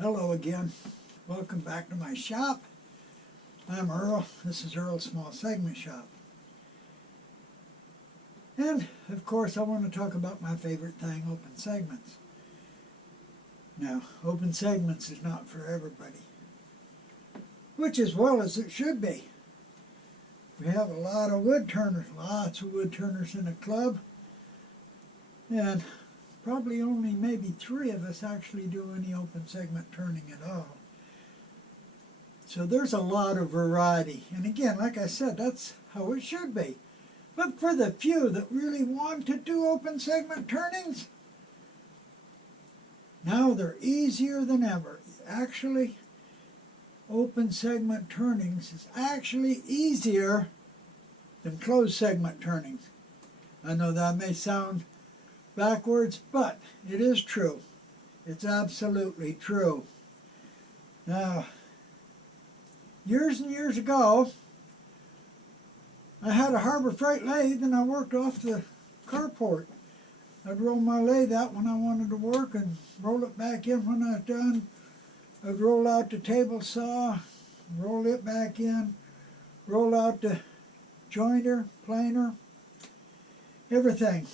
Hello again. Welcome back to my shop. I'm Earl. This is Earl's Small Segment Shop. And, of course, I want to talk about my favorite thing, open segments. Now, open segments is not for everybody, which as well as it should be. We have a lot of wood turners, lots of wood turners in a club, and probably only maybe 3 of us actually do any open segment turning at all. So there's a lot of variety. And again, like I said, that's how it should be. But for the few that really want to do open segment turnings, now they're easier than ever. Actually, open segment turnings is actually easier than closed segment turnings. I know that may sound backwards, but it is true. It's absolutely true. Now, years and years ago, I had a Harbor Freight lathe and I worked off the carport. I'd roll my lathe out when I wanted to work and roll it back in when I was done. I'd roll out the table saw, roll it back in, roll out the jointer, planer, everything.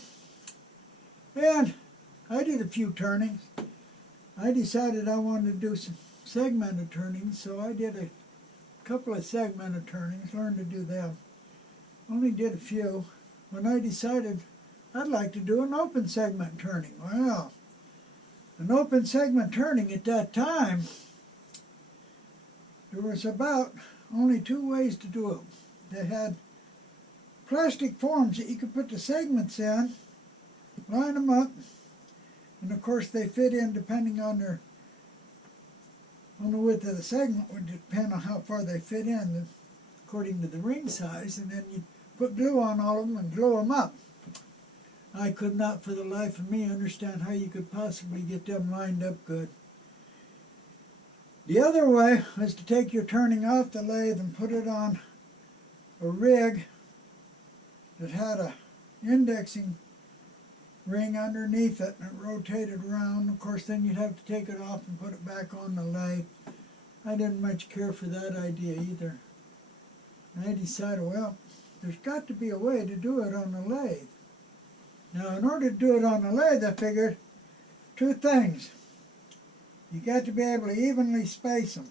And I did a few turnings. I decided I wanted to do some segmented turnings, so I did a couple of segmented turnings, learned to do them. Only did a few. When I decided I'd like to do an open segment turning. Well, an open segment turning at that time, there was about only 2 ways to do it. They had plastic forms that you could put the segments in, line them up, and of course they fit in depending on the width of the segment would depend on how far they fit in according to the ring size, and then you put glue on all of them and glue them up. I could not for the life of me understand how you could possibly get them lined up good. The other way was to take your turning off the lathe and put it on a rig that had a indexing ring underneath it, and it rotated around. Of course, then you'd have to take it off and put it back on the lathe. I didn't much care for that idea either. And I decided, well, there's got to be a way to do it on the lathe. Now, in order to do it on the lathe, I figured 2 things. You got to be able to evenly space them.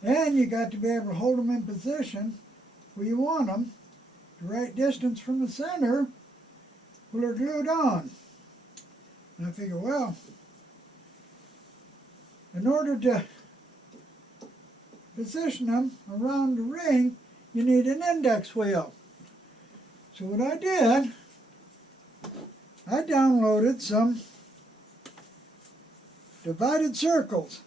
And you got to be able to hold them in position where you want them, the right distance from the center, well, they're glued on. And I figure, well, in order to position them around the ring, you need an index wheel. So what I did, I downloaded some divided circles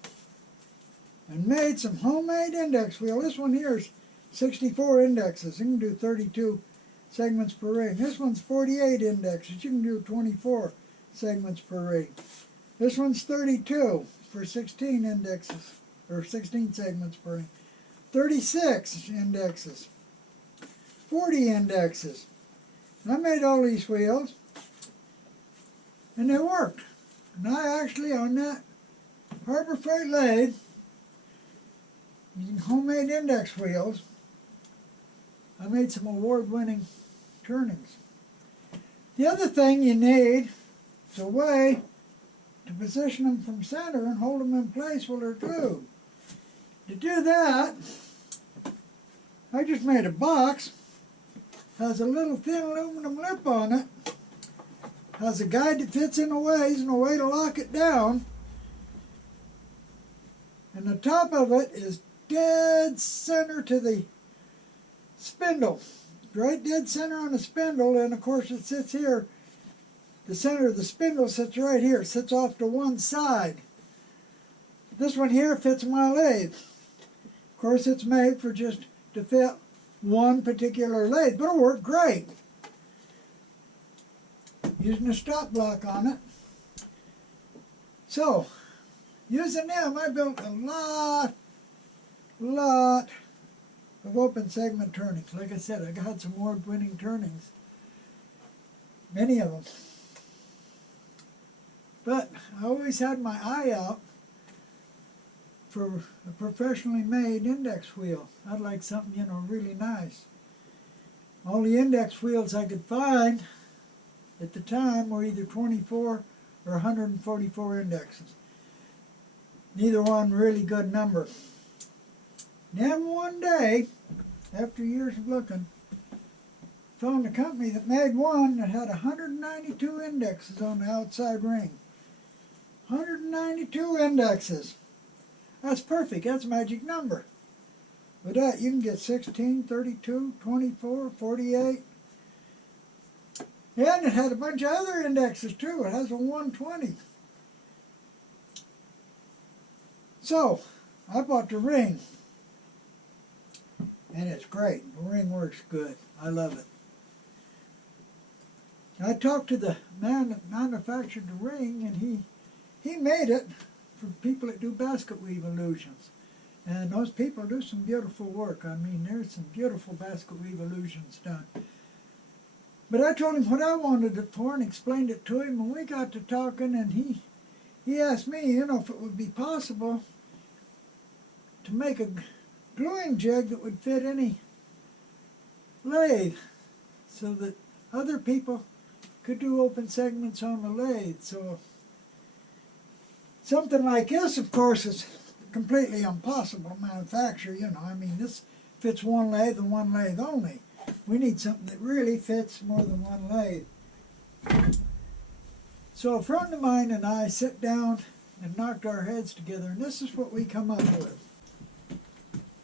and made some homemade index wheel. This one here is 64 indexes. You can do 32 segments per ring. This one's 48 indexes. You can do 24 segments per ring. This one's 32 for 16 indexes, or 16 segments per ring. 36 indexes. 40 indexes. And I made all these wheels, and they worked. And I actually, on that Harbor Freight lathe, using homemade index wheels, I made some award-winning turnings. The other thing you need is a way to position them from center and hold them in place while they're glued. To do that, I just made a box, has a little thin aluminum lip on it, has a guide that fits in the ways and a way to lock it down, and the top of it is dead center to the spindle. Right dead center on the spindle, and of course it sits here. The center of the spindle sits right here. It sits off to one side. This one here fits my lathe. Of course it's made for just to fit one particular lathe, but it'll work great. Using a stop block on it. So, using them, I built a lot of open segment turnings. Like I said, I got some award-winning turnings. Many of them. But I always had my eye out for a professionally made index wheel. I'd like something, really nice. All the index wheels I could find at the time were either 24 or 144 indexes. Neither one really good number. Then one day, after years of looking, found a company that made one that had 192 indexes on the outside ring. 192 indexes. That's perfect. That's a magic number. With that, you can get 16, 32, 24, 48. And it had a bunch of other indexes too. It has a 120. So, I bought the ring. And it's great. The ring works good. I love it. I talked to the man that manufactured the ring, and he made it for people that do basket weave illusions. And those people do some beautiful work. I mean, there's some beautiful basket weave illusions done. But I told him what I wanted it for and explained it to him, and we got to talking, and he asked me, if it would be possible to make a gluing jig that would fit any lathe so that other people could do open segments on the lathe. So something like this, of course, is completely impossible to manufacture. I mean, this fits one lathe and one lathe only. We need something that really fits more than one lathe. So a friend of mine and I sit down and knocked our heads together, and this is what we come up with.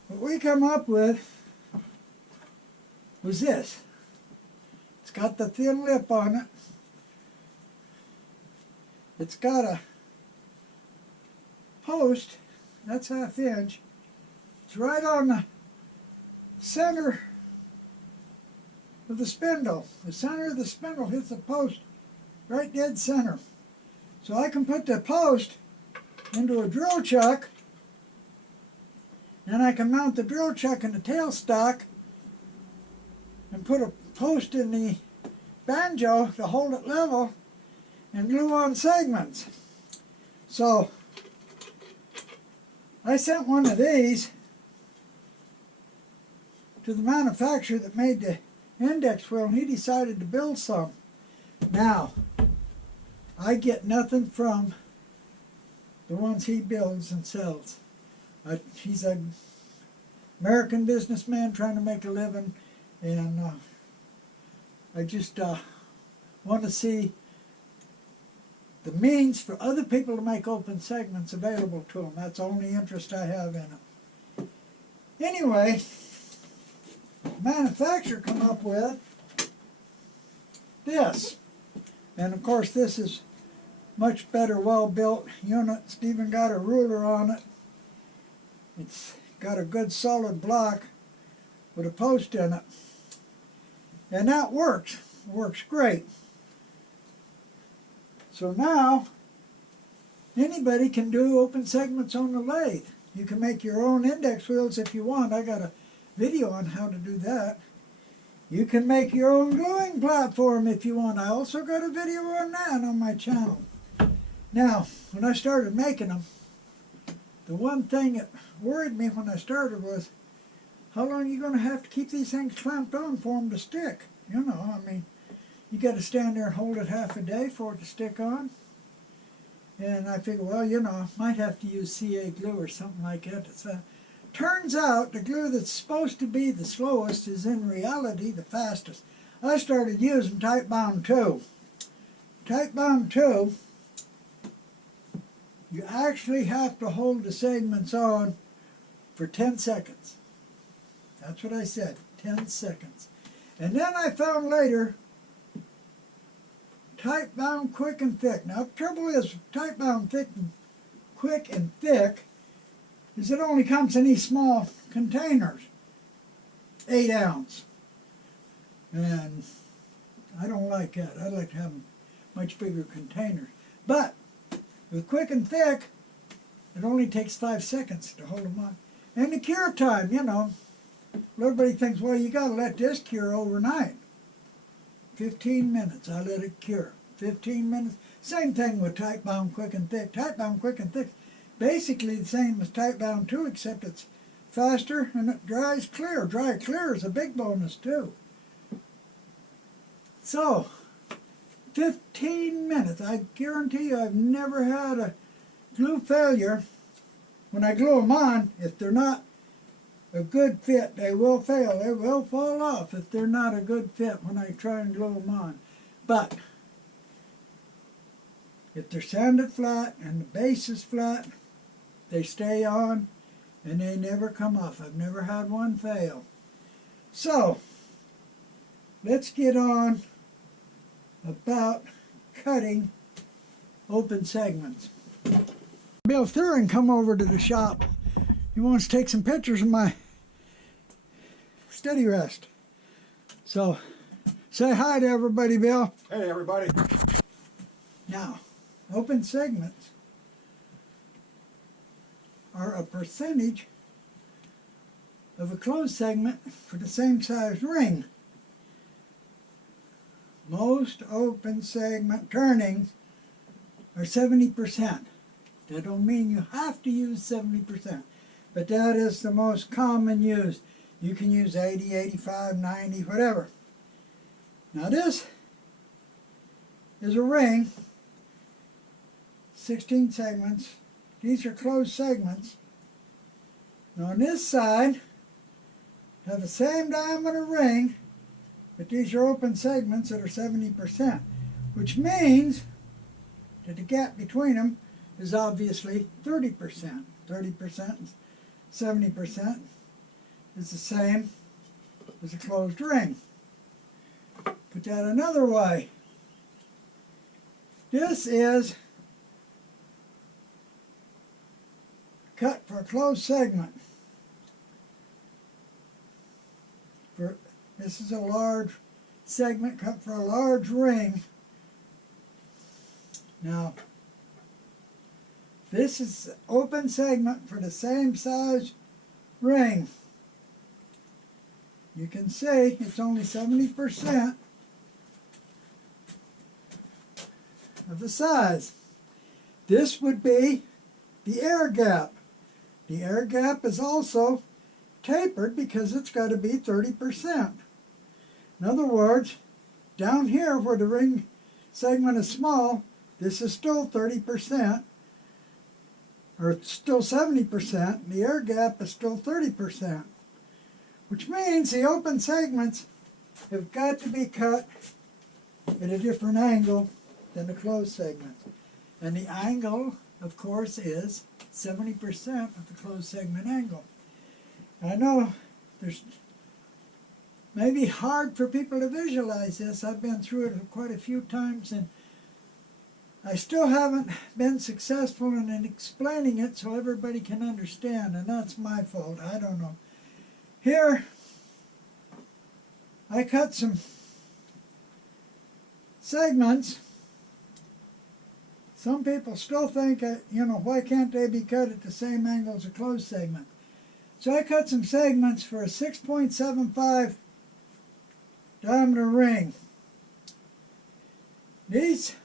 What we come up with was this. It's got the thin lip on it. It's got a post, that's 1/2 inch. It's right on the center of the spindle. The center of the spindle hits the post right dead center. So I can put the post into a drill chuck, and I can mount the drill chuck in the tailstock and put a post in the banjo to hold it level and glue on segments. So I sent one of these to the manufacturer that made the index wheel, and he decided to build some. Now, I get nothing from the ones he builds and sells. He's an American businessman trying to make a living, and I just want to see the means for other people to make open segments available to them. That's the only interest I have in it. Anyway, the manufacturer come up with this. And of course this is much better, well-built unit. It's even got a ruler on it. It's got a good solid block with a post in it. And that works. It works great. So now, anybody can do open segments on the lathe. You can make your own index wheels if you want. I got a video on how to do that. You can make your own gluing platform if you want. I also got a video on that on my channel. Now, when I started making them, the one thing that worried me when I started was, how long are you going to have to keep these things clamped on for them to stick? I mean, you got to stand there and hold it half a day for it to stick on. And I figured, well, I might have to use CA glue or something like that. Turns out the glue that's supposed to be the slowest is in reality the fastest. I started using Type Bound 2. Type Bound 2, you actually have to hold the segments on for 10 seconds. That's what I said, 10 seconds. And then I found later Type Bound Quick and Thick. Now the trouble is, Type Bound Quick and Thick is it only comes in these small containers, 8 ounce. And I don't like that. I like to have much bigger containers. But with Quick and Thick, it only takes 5 seconds to hold them on. And the cure time, everybody thinks, well, you got to let this cure overnight. 15 minutes, I let it cure. 15 minutes. Same thing with Type Bound Quick and Thick. Type Bound Quick and Thick basically the same as tight bound too, except it's faster and it dries clear. Dry clear is a big bonus too. So, 15 minutes. I guarantee you I've never had a glue failure. When I glue them on, if they're not a good fit, they will fail. They will fall off if they're not a good fit when I try and glue them on. But if they're sanded flat and the base is flat, they stay on and they never come off. I've never had one fail. So, let's get on about cutting open segments. Bill Thurin come over to the shop. He wants to take some pictures of my steady rest. So, say hi to everybody, Bill. Hey, everybody. Now, open segments are a percentage of a closed segment for the same size ring. Most open segment turnings are 70%. That don't mean you have to use 70%, but that is the most common use. You can use 80, 85, 90, whatever. Now this is a ring, 16 segments. These are closed segments. Now on this side, have the same diameter ring, but these are open segments that are 70%, which means that the gap between them is obviously 30%. 30% and 70% is the same as a closed ring. Put that another way. This is cut for a closed segment. This is a large segment cut for a large ring. Now, this is open segment for the same size ring. You can see it's only 70% of the size. This would be the air gap. The air gap is also tapered because it's got to be 30%. In other words, down here where the ring segment is small, this is still 30%, or it's still 70%. The air gap is still 30%, which means the open segments have got to be cut at a different angle than the closed segments. And the angle, of course, is 70% of the closed segment angle. I know there's maybe hard for people to visualize this. I've been through it quite a few times, and I still haven't been successful in explaining it so everybody can understand, and that's my fault. I don't know. Here, I cut some segments. Some people still think, why can't they be cut at the same angle as a closed segment? So I cut some segments for a 6.75 diameter ring. These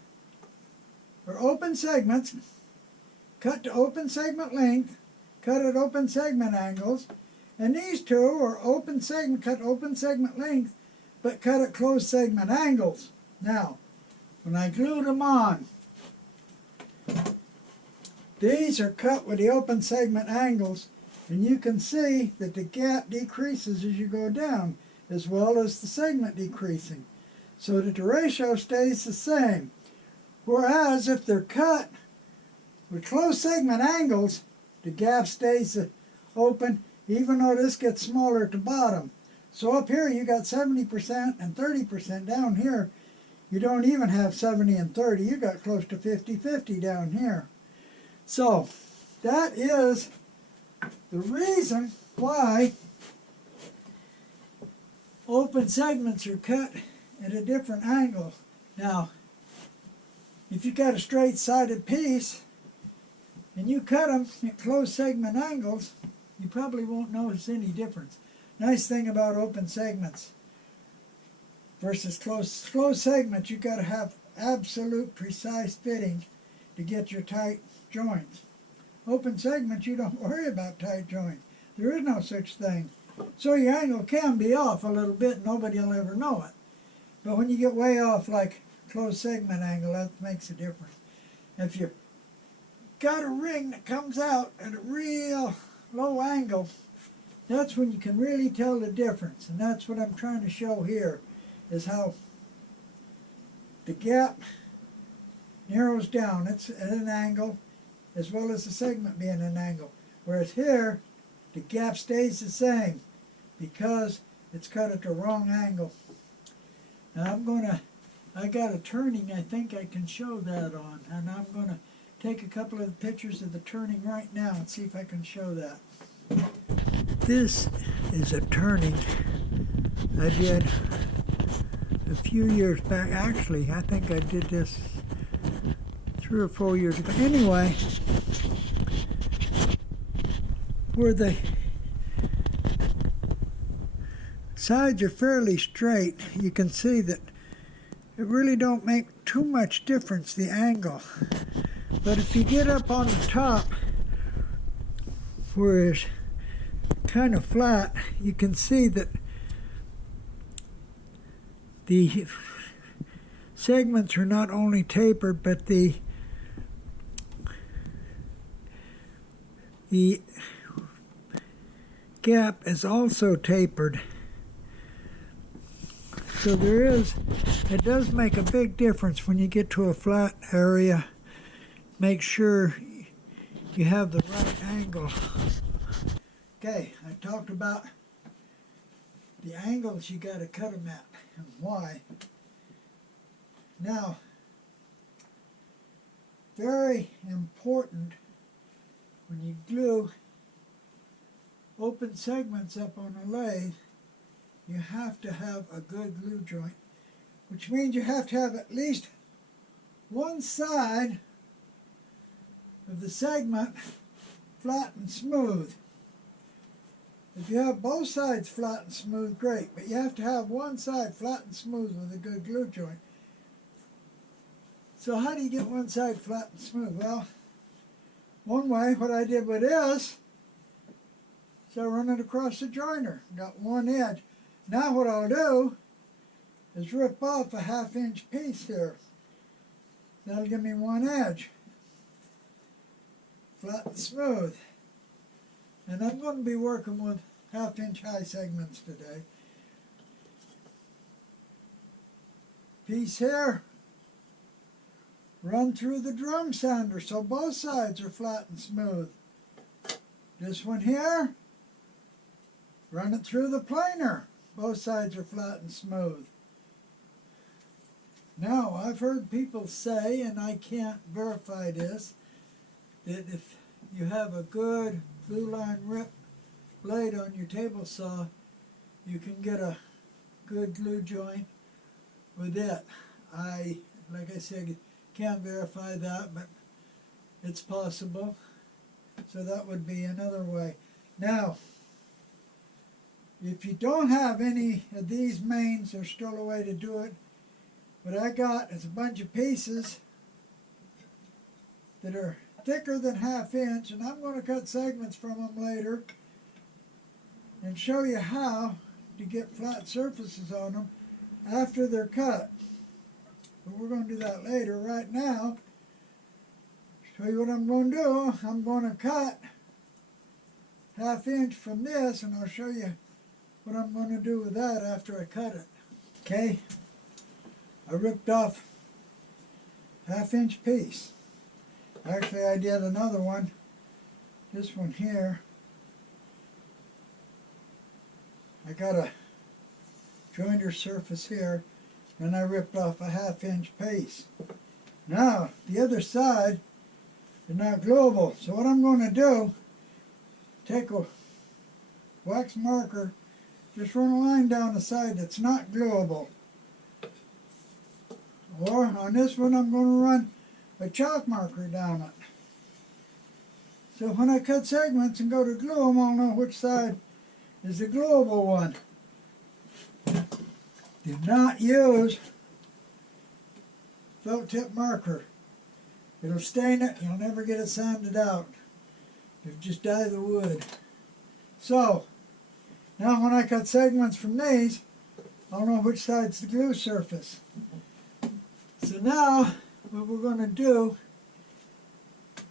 are open segments, cut to open segment length, cut at open segment angles, and these two are open segment, cut open segment length, but cut at closed segment angles. Now, when I glued them on, these are cut with the open segment angles, and you can see that the gap decreases as you go down, as well as the segment decreasing, so that the ratio stays the same. Whereas if they're cut with closed segment angles, the gap stays open, even though this gets smaller at the bottom. So up here you got 70% and 30%. Down here you don't even have 70 and 30. You got close to 50-50 down here. So that is the reason why open segments are cut at a different angle. Now, if you got a straight-sided piece and you cut them at closed segment angles, you probably won't notice any difference. Nice thing about open segments versus closed segments, you got to have absolute precise fitting to get your tight joints. open segments, you don't worry about tight joints. There is no such thing. So your angle can be off a little bit, nobody will ever know it. But when you get way off, like closed segment angle, that makes a difference. If you got a ring that comes out at a real low angle, that's when you can really tell the difference. And that's what I'm trying to show here, is how the gap narrows down. It's at an angle, as well as the segment being an angle. Whereas here, the gap stays the same because it's cut at the wrong angle. Now I got a turning I think I can show that on, and I'm going to take a couple of pictures of the turning right now and see if I can show that. This is a turning I did a few years back. Actually, I think I did this 3 or 4 years ago. Anyway, where the sides are fairly straight, you can see that it really don't make too much difference, the angle. But if you get up on the top where it's kind of flat, you can see that the segments are not only tapered, but the gap is also tapered. So it does make a big difference when you get to a flat area. Make sure you have the right angle. Okay, I talked about the angles you got to cut them at and why. Now, very important when you glue open segments up on a lathe, you have to have a good glue joint, which means you have to have at least one side of the segment flat and smooth. If you have both sides flat and smooth, great, but you have to have one side flat and smooth with a good glue joint. So how do you get one side flat and smooth? Well, one way, what I did with this, is I run it across the joiner. Got one edge. Now what I'll do is rip off a 1/2-inch piece here. That'll give me one edge. Flat and smooth. And I'm going to be working with 1/2-inch high segments today. Piece here. Run through the drum sander so both sides are flat and smooth. This one here. Run it through the planer. Both sides are flat and smooth. Now, I've heard people say, and I can't verify this, that if you have a good glue line rip blade on your table saw, you can get a good glue joint with it. Like I said, can't verify that, but it's possible. So that would be another way. Now, if you don't have any of these mains, there's still a way to do it. What I got is a bunch of pieces that are thicker than 1/2 inch, and I'm going to cut segments from them later and show you how to get flat surfaces on them after they're cut. But we're going to do that later. Right now, show you what I'm going to do. I'm going to cut 1/2 inch from this, and I'll show you what I'm going to do with that after I cut it. Okay, I ripped off 1/2 inch piece. Actually, I did another one, this one here. I got a jointer surface here, and I ripped off a 1/2 inch piece. Now, the other side is not glueable, so what I'm going to do, take a wax marker, just run a line down the side that's not glueable. Or on this one I'm going to run a chalk marker down it. So when I cut segments and go to glue them, I'll know which side is the glueable one. Do not use felt tip marker. It'll stain it, you'll never get it sanded out. You've just dyed the wood. So, now when I cut segments from these, I'll know which side's the glue surface. So now, what we're going to do,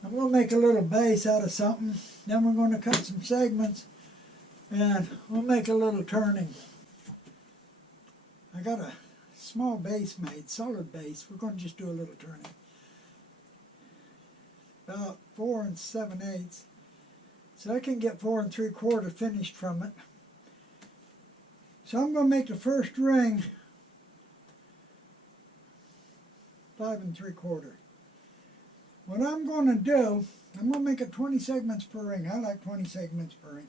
I'm going to make a little base out of something, then we're going to cut some segments, and we'll make a little turning. I got a small base made, solid base. We're going to just do a little turning. About 4 7/8. So I can get 4 3/4 finished from it. So I'm going to make the first ring 5 3/4. What I'm going to do, I'm going to make it 20 segments per ring. I like 20 segments per ring.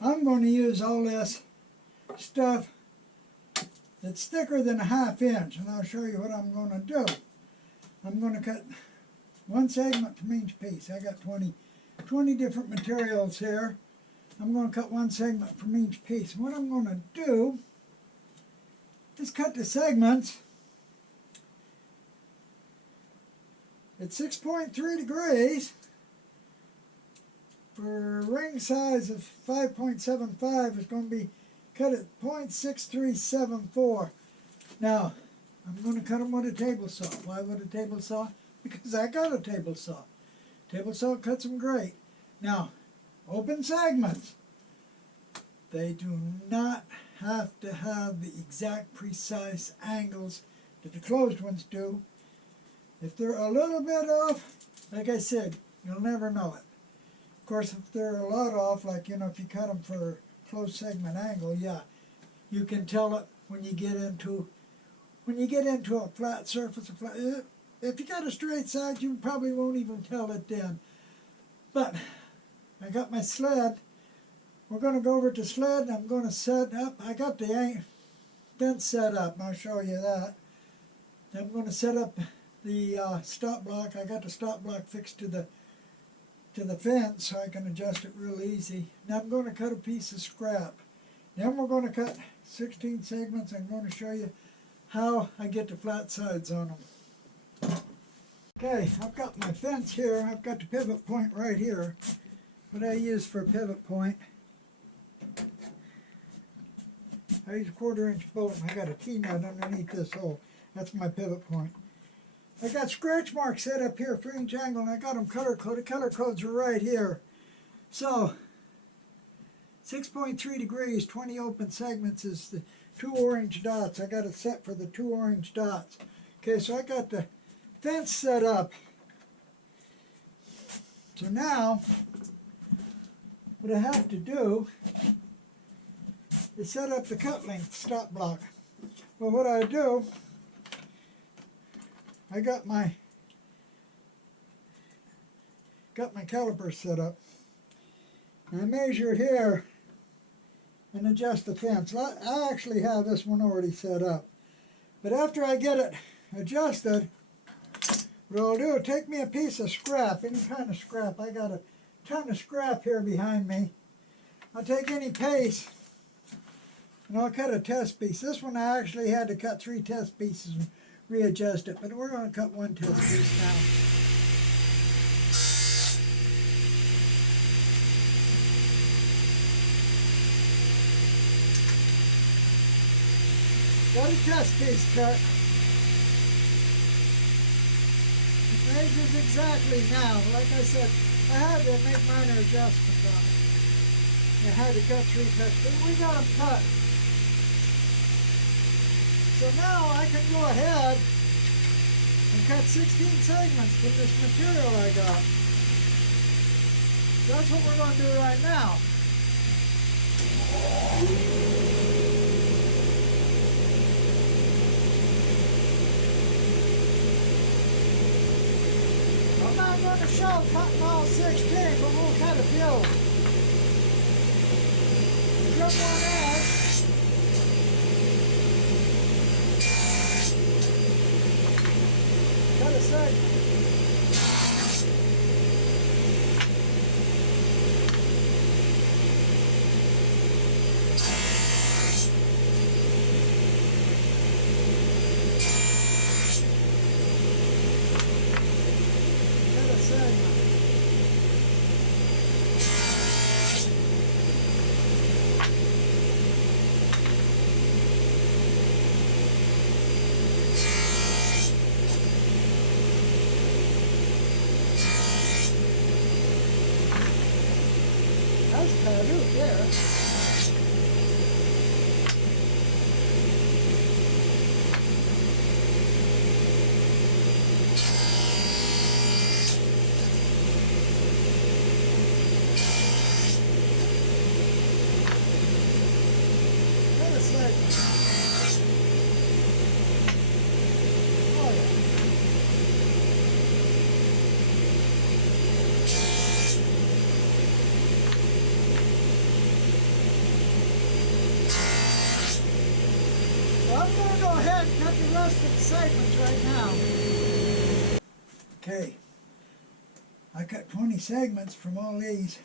I'm going to use all this stuff that's thicker than a 1/2 inch, and I'll show you what I'm going to do. I'm going to cut 1 segment from each piece. I got 20 different materials here. I'm going to cut 1 segment from each piece. What I'm going to do is cut the segments at 6.3 degrees for a ring size of 5.75 is going to be cut at 0.6374. Now, I'm going to cut them with a table saw. Why with a table saw? Because I got a table saw. Table saw cuts them great. Now, open segments. They do not have to have the exact precise angles that the closed ones do. If they're a little bit off, like I said, you'll never know it. Of course, if they're a lot off, like, you know, if you cut them for a closed segment angle, yeah, you can tell it when you get into a flat surface. If you got a straight side, you probably won't even tell it then. But I got my sled. We're going to go over to sled, and I'm going to set up. I got the fence set up, and I'll show you that. I'm going to set up the stop block. I got the stop block fixed to the fence, so I can adjust it real easy. Now I'm going to cut a piece of scrap. Then we're going to cut 16 segments. I'm going to show you how I get the flat sides on them. Okay, I've got my fence here. I've got the pivot point right here. What I use for a pivot point, I use a 1/4 inch bolt, and I got a T-nut underneath this hole. That's my pivot point. I got scratch marks set up here for each angle, and I got them color coded. Color codes are right here. So, 6.3 degrees, 20 open segments is the 2 orange dots. I got it set for the 2 orange dots. Okay, so I got the fence set up. So now, what I have to do is set up the cut length stop block. Well, what I do, I got my caliper set up. And I measure here and adjust the fence. I actually have this one already set up. But after I get it adjusted, what I'll do, take me a piece of scrap, any kind of scrap. I got a ton of scrap here behind me. I'll take any piece and I'll cut a test piece. This one I actually had to cut 3 test pieces and readjust it, but we're going to cut 1 test piece now. Got a test piece cut. It measures exactly now. Like I said, I had to make minor adjustments on it. I had to cut 3 test pieces. We got them cut. So now I can go ahead and cut 16 segments from this material I got. That's what we're going to do right now. I'm not going to show cutting all 16, but we'll cut a few. Trim one edge. Cut a segment. Cut a segment. cut out there. I'm going to go ahead and cut the rest of the segments right now. Okay, I cut 20 segments from all these.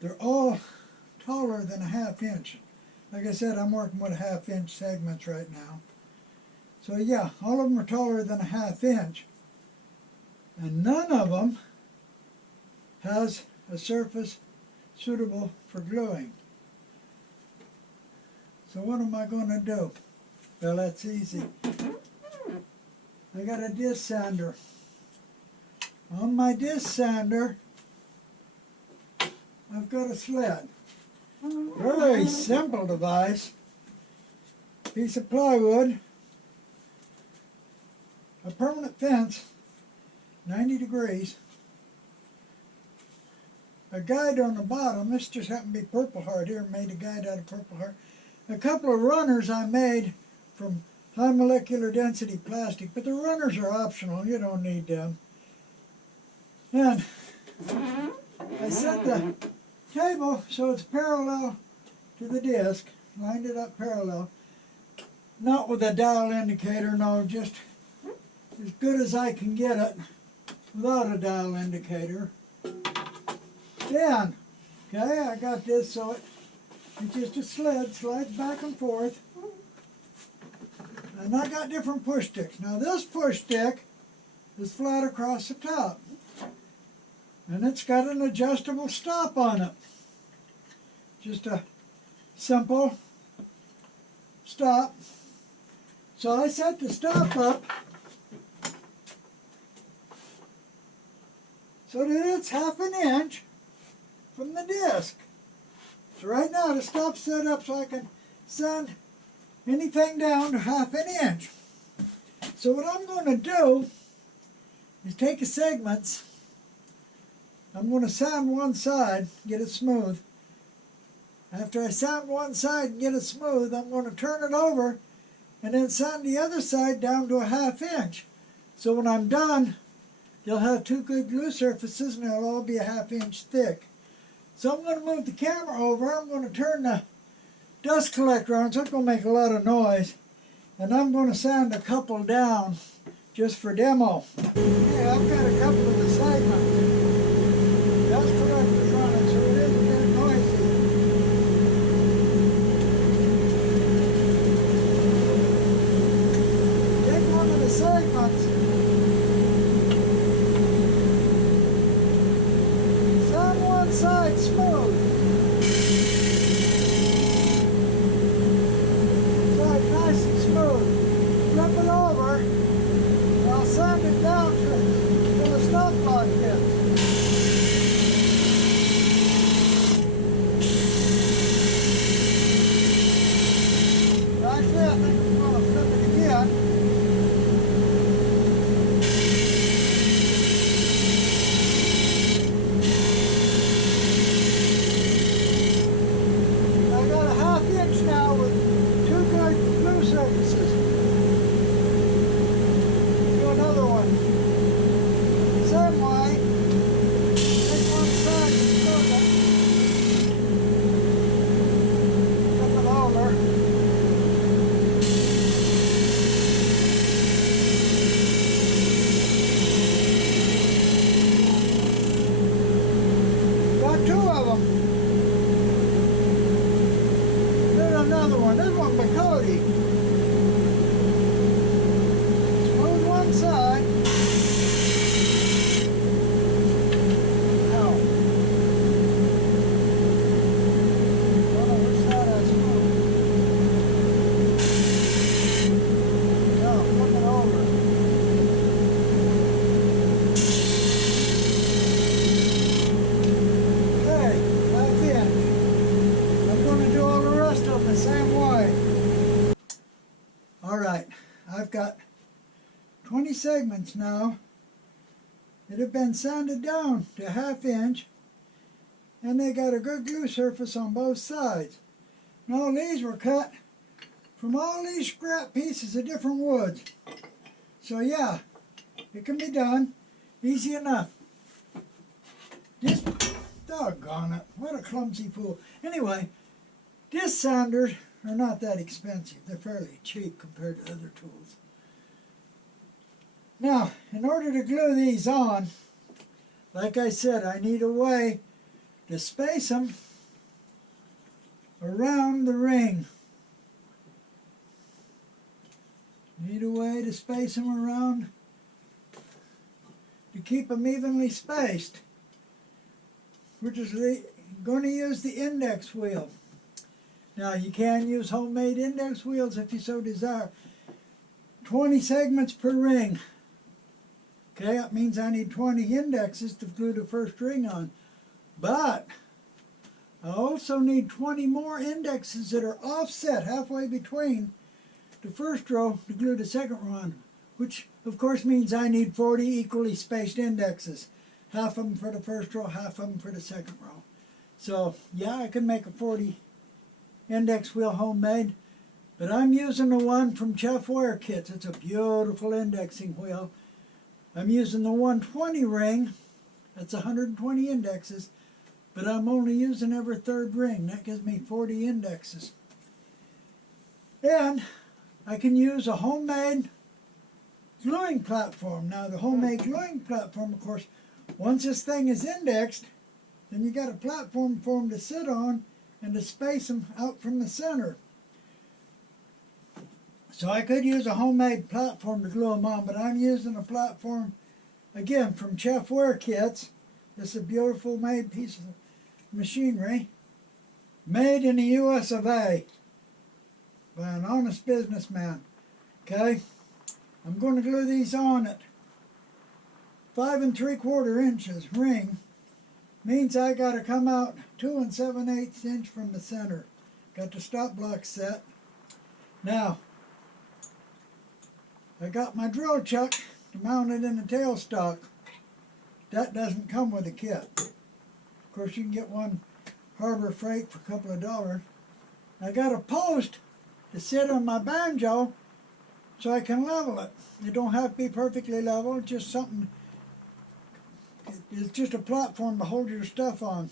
They're all taller than a ½ inch. Like I said, I'm working with a ½ inch segments right now. So yeah, all of them are taller than a ½ inch. And none of them has a surface suitable for gluing. So what am I going to do? Well, that's easy. I got a disc sander. On my disc sander, I've got a sled. Very simple device. Piece of plywood, a permanent fence, 90 degrees, a guide on the bottom. This just happened to be Purple Heart here, made a guide out of Purple Heart. A couple of runners I made from high molecular density plastic, but the runners are optional, you don't need them. And I set the table so it's parallel to the disc, lined it up parallel, not with a dial indicator, no, just as good as I can get it without a dial indicator. Then, okay, I got this so it's just a sled, slides back and forth. And I got different push sticks. Now this push stick is flat across the top. And it's got an adjustable stop on it. Just a simple stop. So I set the stop up so that it's ½ inch from the disc. So right now the stop's set up so I can sand anything down to ½ inch. So what I'm going to do is take the segments. I'm going to sand one side, get it smooth. After I sand one side and get it smooth, I'm going to turn it over and then sand the other side down to ½ inch. So when I'm done, you'll have two good glue surfaces and they'll all be ½ inch thick. So I'm going to move the camera over. I'm going to turn the dust collector on, so it's going to make a lot of noise. And I'm going to sand a couple down just for demo. Okay, I've got a couple of the segments. Dust collector's running, so it is a bit noisy. Take one of the segments. Sand one side smooth. Flip it over, and I'll sand it down to the stop block hits. Actually, I think I'm going to flip it again. I got a ½ inch now with two good glue surfaces. Another one. Same way. Take one side and smooth it. Flip it over. Got two of them. Then another one. This one by Cody. Side. Now, don't know which side I smooth. Now, flip it over. I've got 20 segments now that have been sanded down to 1/2 inch, and they got a good glue surface on both sides. Now these were cut from all these scrap pieces of different woods. So yeah, it can be done. Easy enough. Just doggone it. What a clumsy fool. Anyway, disc sanders are not that expensive. They're fairly cheap compared to other tools. Now, in order to glue these on, like I said, I need a way to space them around the ring. Need a way to space them around to keep them evenly spaced. We're just going to use the index wheel. Now you can use homemade index wheels if you so desire. 20 segments per ring. Okay, that means I need 20 indexes to glue the first ring on. But I also need 20 more indexes that are offset halfway between the first row to glue the second row on, which of course means I need 40 equally spaced indexes. Half of them for the first row, half of them for the second row. So yeah, I can make a 40 index wheel homemade, but I'm using the one from Chef Ware Kits. It's a beautiful indexing wheel. I'm using the 120 ring. That's 120 indexes, but I'm only using every third ring. That gives me 40 indexes. And I can use a homemade gluing platform. Now the homemade gluing platform, of course, once this thing is indexed, then you got a platform for them to sit on and to space them out from the center. So I could use a homemade platform to glue them on, but I'm using a platform, again, from Chef Ware Kits. This is a beautiful made piece of machinery, made in the US of A by an honest businessman. Okay, I'm going to glue these on at 5 3/4 inches ring. Means I got to come out 2 7/8 inch from the center. Got the stop block set. Now, I got my drill chuck to mount it in the tailstock. That doesn't come with a kit. Of course, you can get one Harbor Freight for a couple of dollars. I got a post to sit on my banjo so I can level it. It don't have to be perfectly level, it's just something. It's just a platform to hold your stuff on.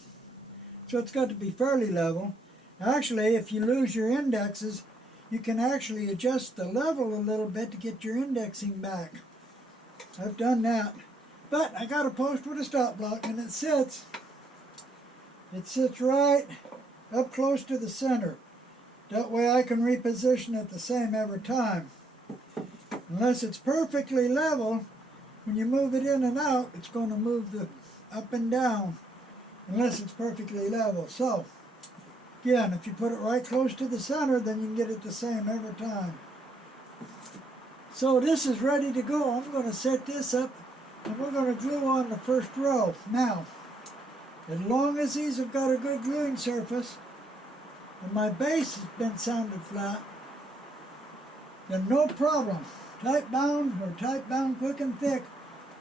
So it's got to be fairly level. Actually, if you lose your indexes, you can actually adjust the level a little bit to get your indexing back. I've done that. But I got a post with a stop block, and it sits right up close to the center. That way I can reposition it the same every time. Unless it's perfectly level, when you move it in and out, it's going to move the up and down, unless it's perfectly level. So, again, if you put it right close to the center, then you can get it the same every time. So this is ready to go. I'm going to set this up, and we're going to glue on the first row. Now, as long as these have got a good gluing surface, and my base has been sanded flat, then no problem. Tight bound or tight bound quick and thick,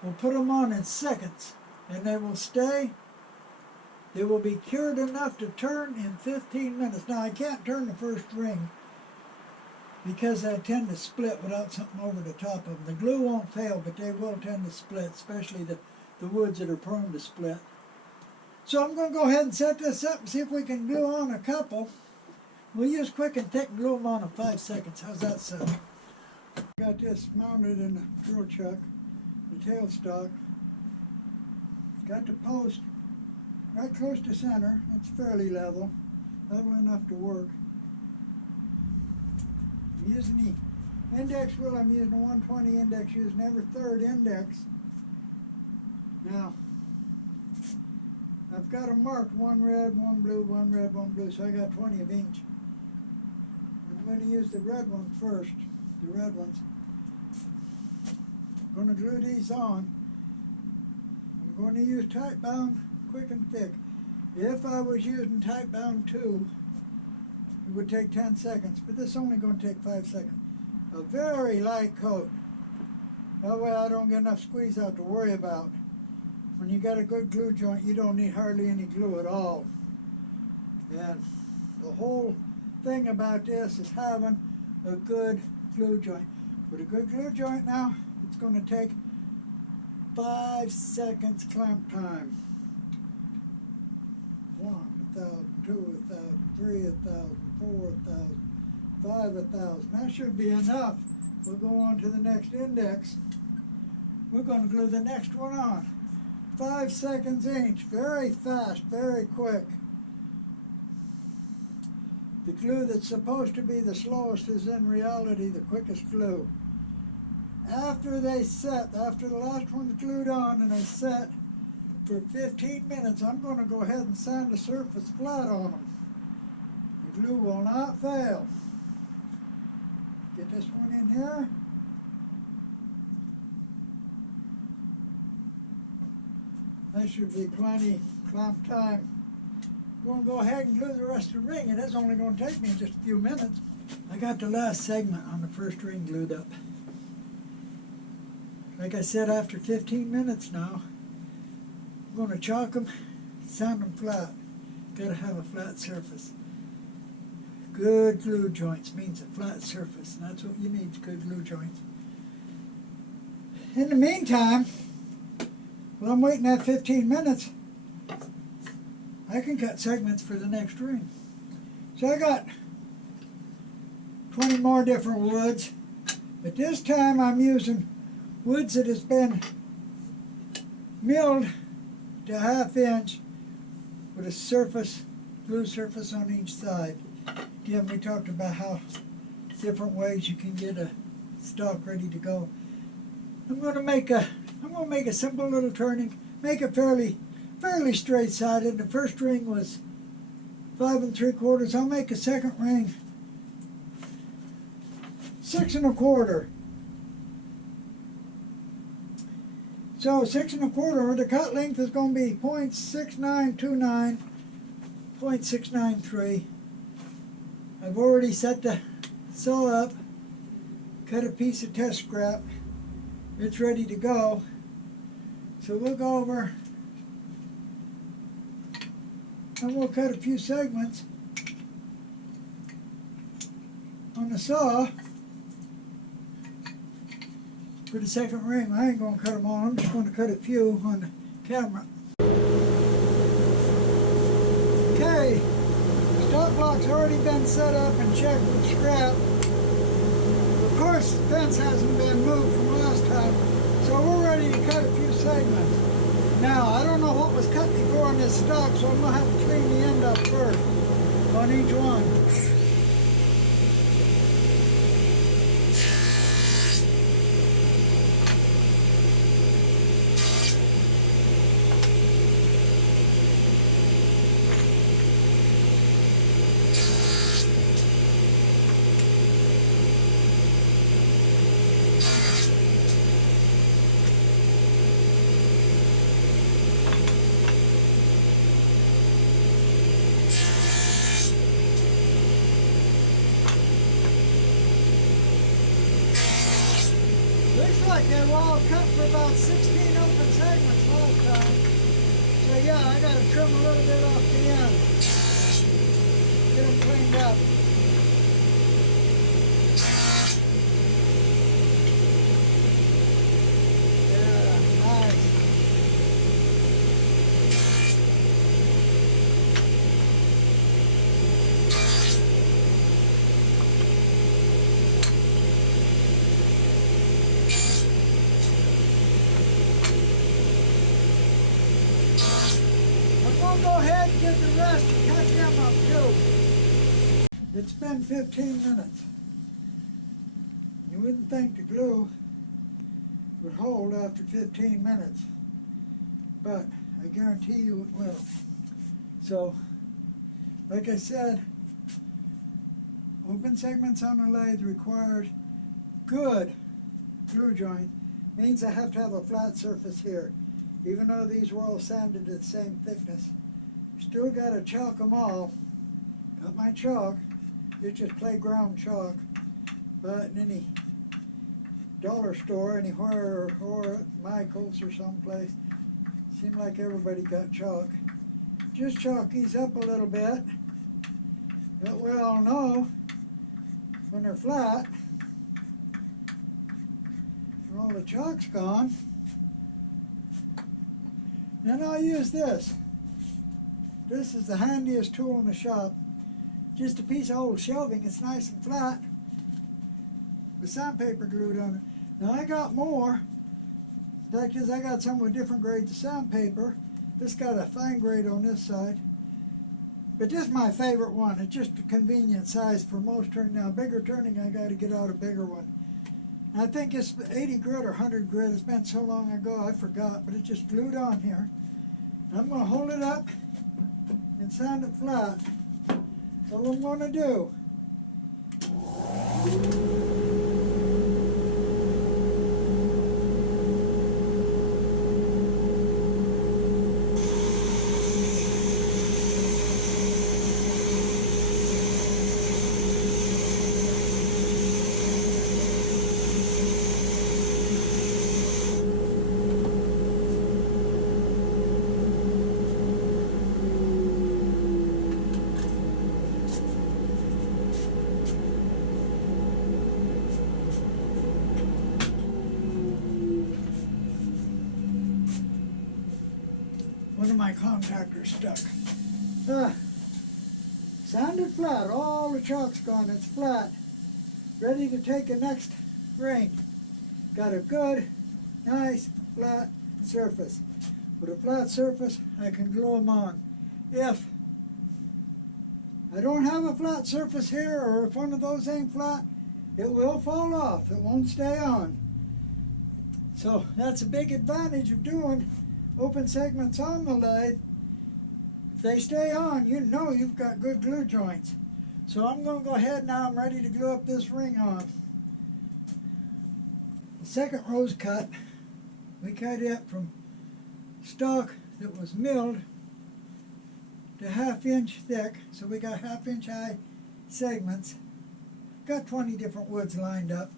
we'll put them on in seconds, and they will stay. They will be cured enough to turn in 15 minutes. Now I can't turn the first ring because they tend to split without something over the top of them. The glue won't fail, but they will tend to split, especially the woods that are prone to split. So I'm going to go ahead and set this up and see if we can glue on a couple. We'll use quick and thick and glue them on in 5 seconds. How's that sound? Got this mounted in the drill chuck, the tailstock. Got the post right close to center. It's fairly level enough to work. I'm using the index wheel. I'm using a 120 index, using every third index. Now, I've got them marked, one red, one blue, one red, one blue, so I got 20 of each. I'm going to use the red one first, the red ones. I'm going to glue these on. I'm going to use tight bound, quick and thick. If I was using tight bound 2, it would take 10 seconds, but this is only going to take 5 seconds. a very light coat. That way I don't get enough squeeze out to worry about. When you got a good glue joint, you don't need hardly any glue at all. And the whole thing about this is having a good glue joint. With a good glue joint now, it's going to take 5 seconds clamp time. 1, 1,000, 2, 1,000, 3, 1,000, 4, 1,000, 5, 1,000. That should be enough. We'll go on to the next index. We're going to glue the next one on. 5 seconds each. Very fast, very quick. The glue that's supposed to be the slowest is in reality the quickest glue. After they set, after the last one's glued on and they set for 15 minutes, I'm going to go ahead and sand the surface flat on them. The glue will not fail. Get this one in here. That should be plenty clamp time. I'm going to go ahead and glue the rest of the ring, and it's only going to take me just a few minutes. I got the last segment on the first ring glued up. Like I said, after 15 minutes now, I'm going to chalk them, sand them flat. Got to have a flat surface. Good glue joints means a flat surface, and that's what you need, is good glue joints. In the meantime, while I'm waiting that 15 minutes, I can cut segments for the next ring. So I got 20 more different woods, but this time I'm using woods that has been milled to 1/2 inch with a surface, glue surface on each side. Again, we talked about how different ways you can get a stock ready to go. I'm going to make a simple little turning, make it fairly straight sided. The first ring was 5 3/4. I'll make a second ring 6 1/4. So 6 1/4, the cut length is going to be 0.6929, 0.693. I've already set the saw up, cut a piece of test scrap. It's ready to go. So we'll go over and we'll cut a few segments on the saw for the second ring. I ain't going to cut them all. I'm just going to cut a few on the camera. Okay, stop block's already been set up and checked with scrap. Of course, the fence hasn't been moved from last time, so we're ready to cut a few segments. Now, I don't know what was cut before on this stock, so I'm going to have to clean the end up first on each one. Looks like they were all cut for about 16 open segments last time. So yeah, I got to trim a little bit off the end. Get them cleaned up. Yeah, nice. We'll go ahead and get the rest and cut them up too. It's been 15 minutes. You wouldn't think the glue would hold after 15 minutes, but I guarantee you it will. So, like I said, open segments on the lathe requires good glue joint. Means I have to have a flat surface here. Even though these were all sanded to the same thickness, still got to chalk them all. Got my chalk. It's just playground chalk. buy it in any dollar store anywhere, or at Michael's or someplace. Seemed like everybody got chalk. Just chalk these up a little bit. But we all know when they're flat, and all the chalk's gone, then I'll use this. This is the handiest tool in the shop. Just a piece of old shelving. It's nice and flat with sandpaper glued on it. Now I got more. The fact is I got some with different grades of sandpaper. This got a fine grade on this side. But this is my favorite one. It's just a convenient size for most turning. Now bigger turning, I got to get out a bigger one. And I think it's 80 grit or 100 grit. It's been so long ago I forgot, but it's just glued on here. And I'm going to hold it up and sand it flat. That's all I'm going to do. One of my contactors stuck. Sanded flat, all the chalk's gone, it's flat. Ready to take the next ring. Got a good, nice, flat surface. With a flat surface, I can glue them on. If I don't have a flat surface here, or if one of those ain't flat, it will fall off, it won't stay on. So that's a big advantage of doing open segments on the lathe. If they stay on, you know you've got good glue joints. So I'm going to go ahead now. I'm ready to glue up this ring on. The second row's cut. We cut it from stock that was milled to 1/2 inch thick. So we got 1/2 inch high segments. Got 20 different woods lined up.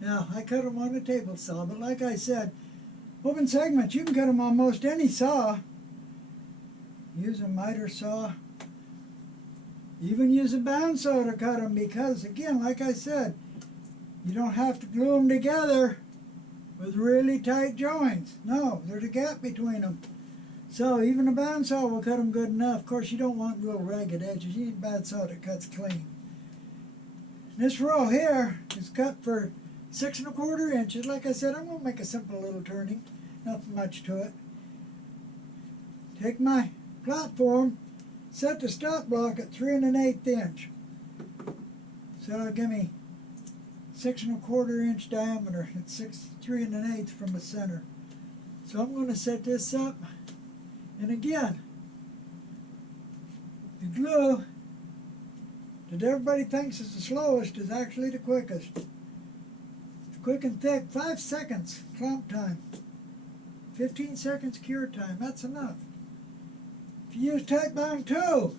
Now I cut them on a table saw, but like I said, open segments, you can cut them on most any saw. Use a miter saw. Even use a bandsaw to cut them because, again, like I said, you don't have to glue them together with really tight joints. No, there's a gap between them. So even a bandsaw will cut them good enough. Of course, you don't want real ragged edges. You need a bandsaw that cuts clean. This row here is cut for 6 1/4 inches. Like I said, I'm going to make a simple little turning. Nothing much to it. Take my platform, set the stop block at 3 1/8 inch. So that'll give me 6 1/4 inch diameter. It's 3 1/8 from the center. So I'm going to set this up. And again, the glue that everybody thinks is the slowest is actually the quickest. Quick and thick, 5 seconds clamp time, 15 seconds cure time, that's enough. If you use tight bound 2,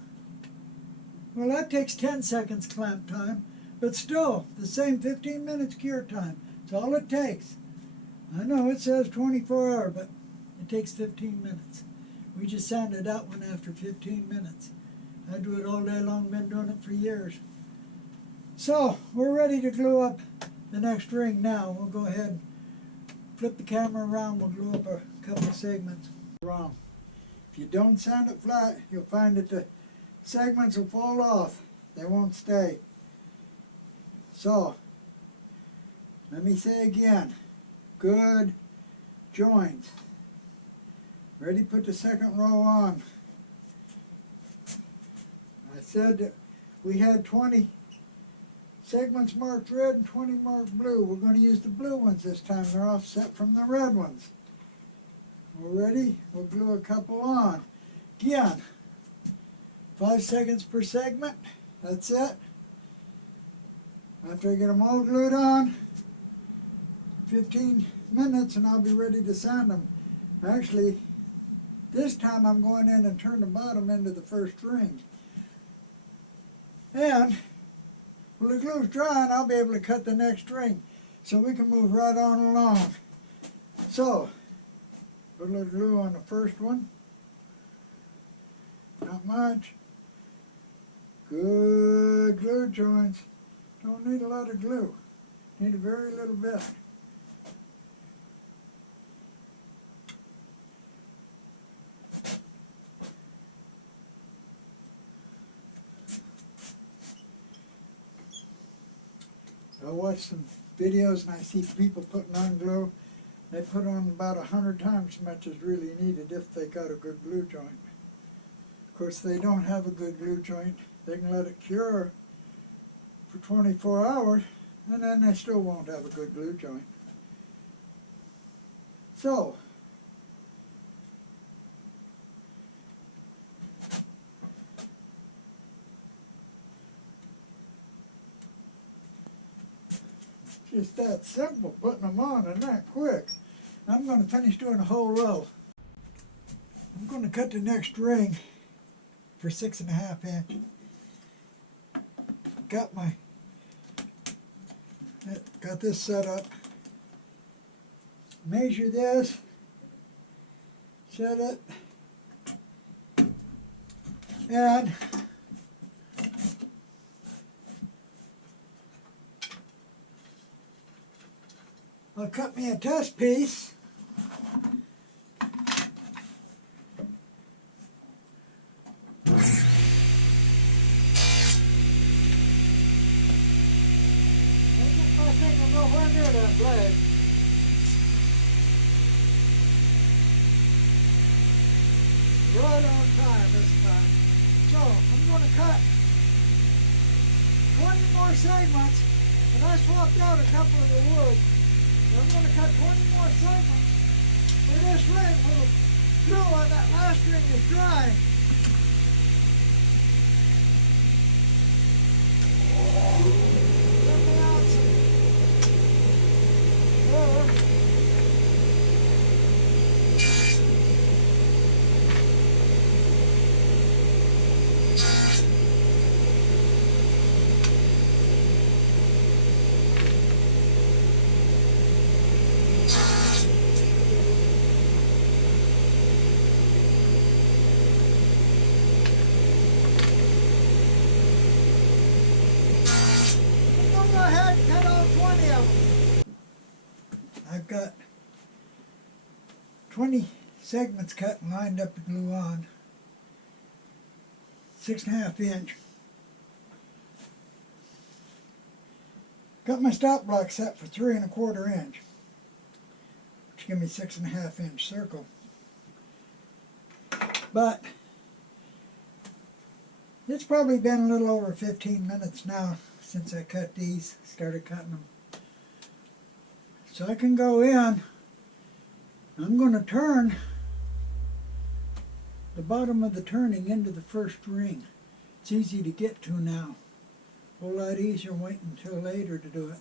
well, that takes 10 seconds clamp time, but still the same 15 minutes cure time. It's all it takes. I know it says 24-hour, but it takes 15 minutes. We just sanded that one after 15 minutes. I do it all day long, been doing it for years. So we're ready to glue up the next ring now. We'll go ahead and flip the camera around. We'll glue up a couple of segments. Wrong. If you don't sand it flat, you'll find that the segments will fall off. They won't stay. So, let me say again, good joints. Ready to put the second row on. I said that we had 20 segments marked red and 20 marked blue. We're going to use the blue ones this time. They're offset from the red ones. We're ready. We'll glue a couple on. Again, 5 seconds per segment. That's it. After I get them all glued on, 15 minutes and I'll be ready to sand them. Actually, this time I'm going in and turn the bottom into the first ring. And Well, the glue's dry and I'll be able to cut the next ring. So we can move right on along. So, put a little glue on the first one. Not much. Good glue joints. Don't need a lot of glue. Need a very little bit. I watch some videos and I see people putting on glue. They put on about 100 times as much as really needed if they got a good glue joint. Of course, they don't have a good glue joint. They can let it cure for 24 hours and then they still won't have a good glue joint. So, just that simple, putting them on and that quick. I'm going to finish doing a whole row. I'm going to cut the next ring for 6.5 inch. Got this set up. Measure this. Set it. And I'll cut me a test piece. I think I'm nowhere near that blade. Right on time this time. So I'm going to cut 20 more segments, and I swapped out a couple of the wood. I'm going to cut 20 more segments for this ring. The glue on that last ring is dry. Let me out some glue. Go ahead and cut all 20 of them. I've got 20 segments cut and lined up to glue on. 6.5 inch. Got my stop block set for 3.25 inch, which give me 6.5 inch circle. But it's probably been a little over 15 minutes now since I cut these, started cutting them. So I can go in, I'm going to turn the bottom of the turning into the first ring. It's easy to get to now. A whole lot easier waiting until later to do it.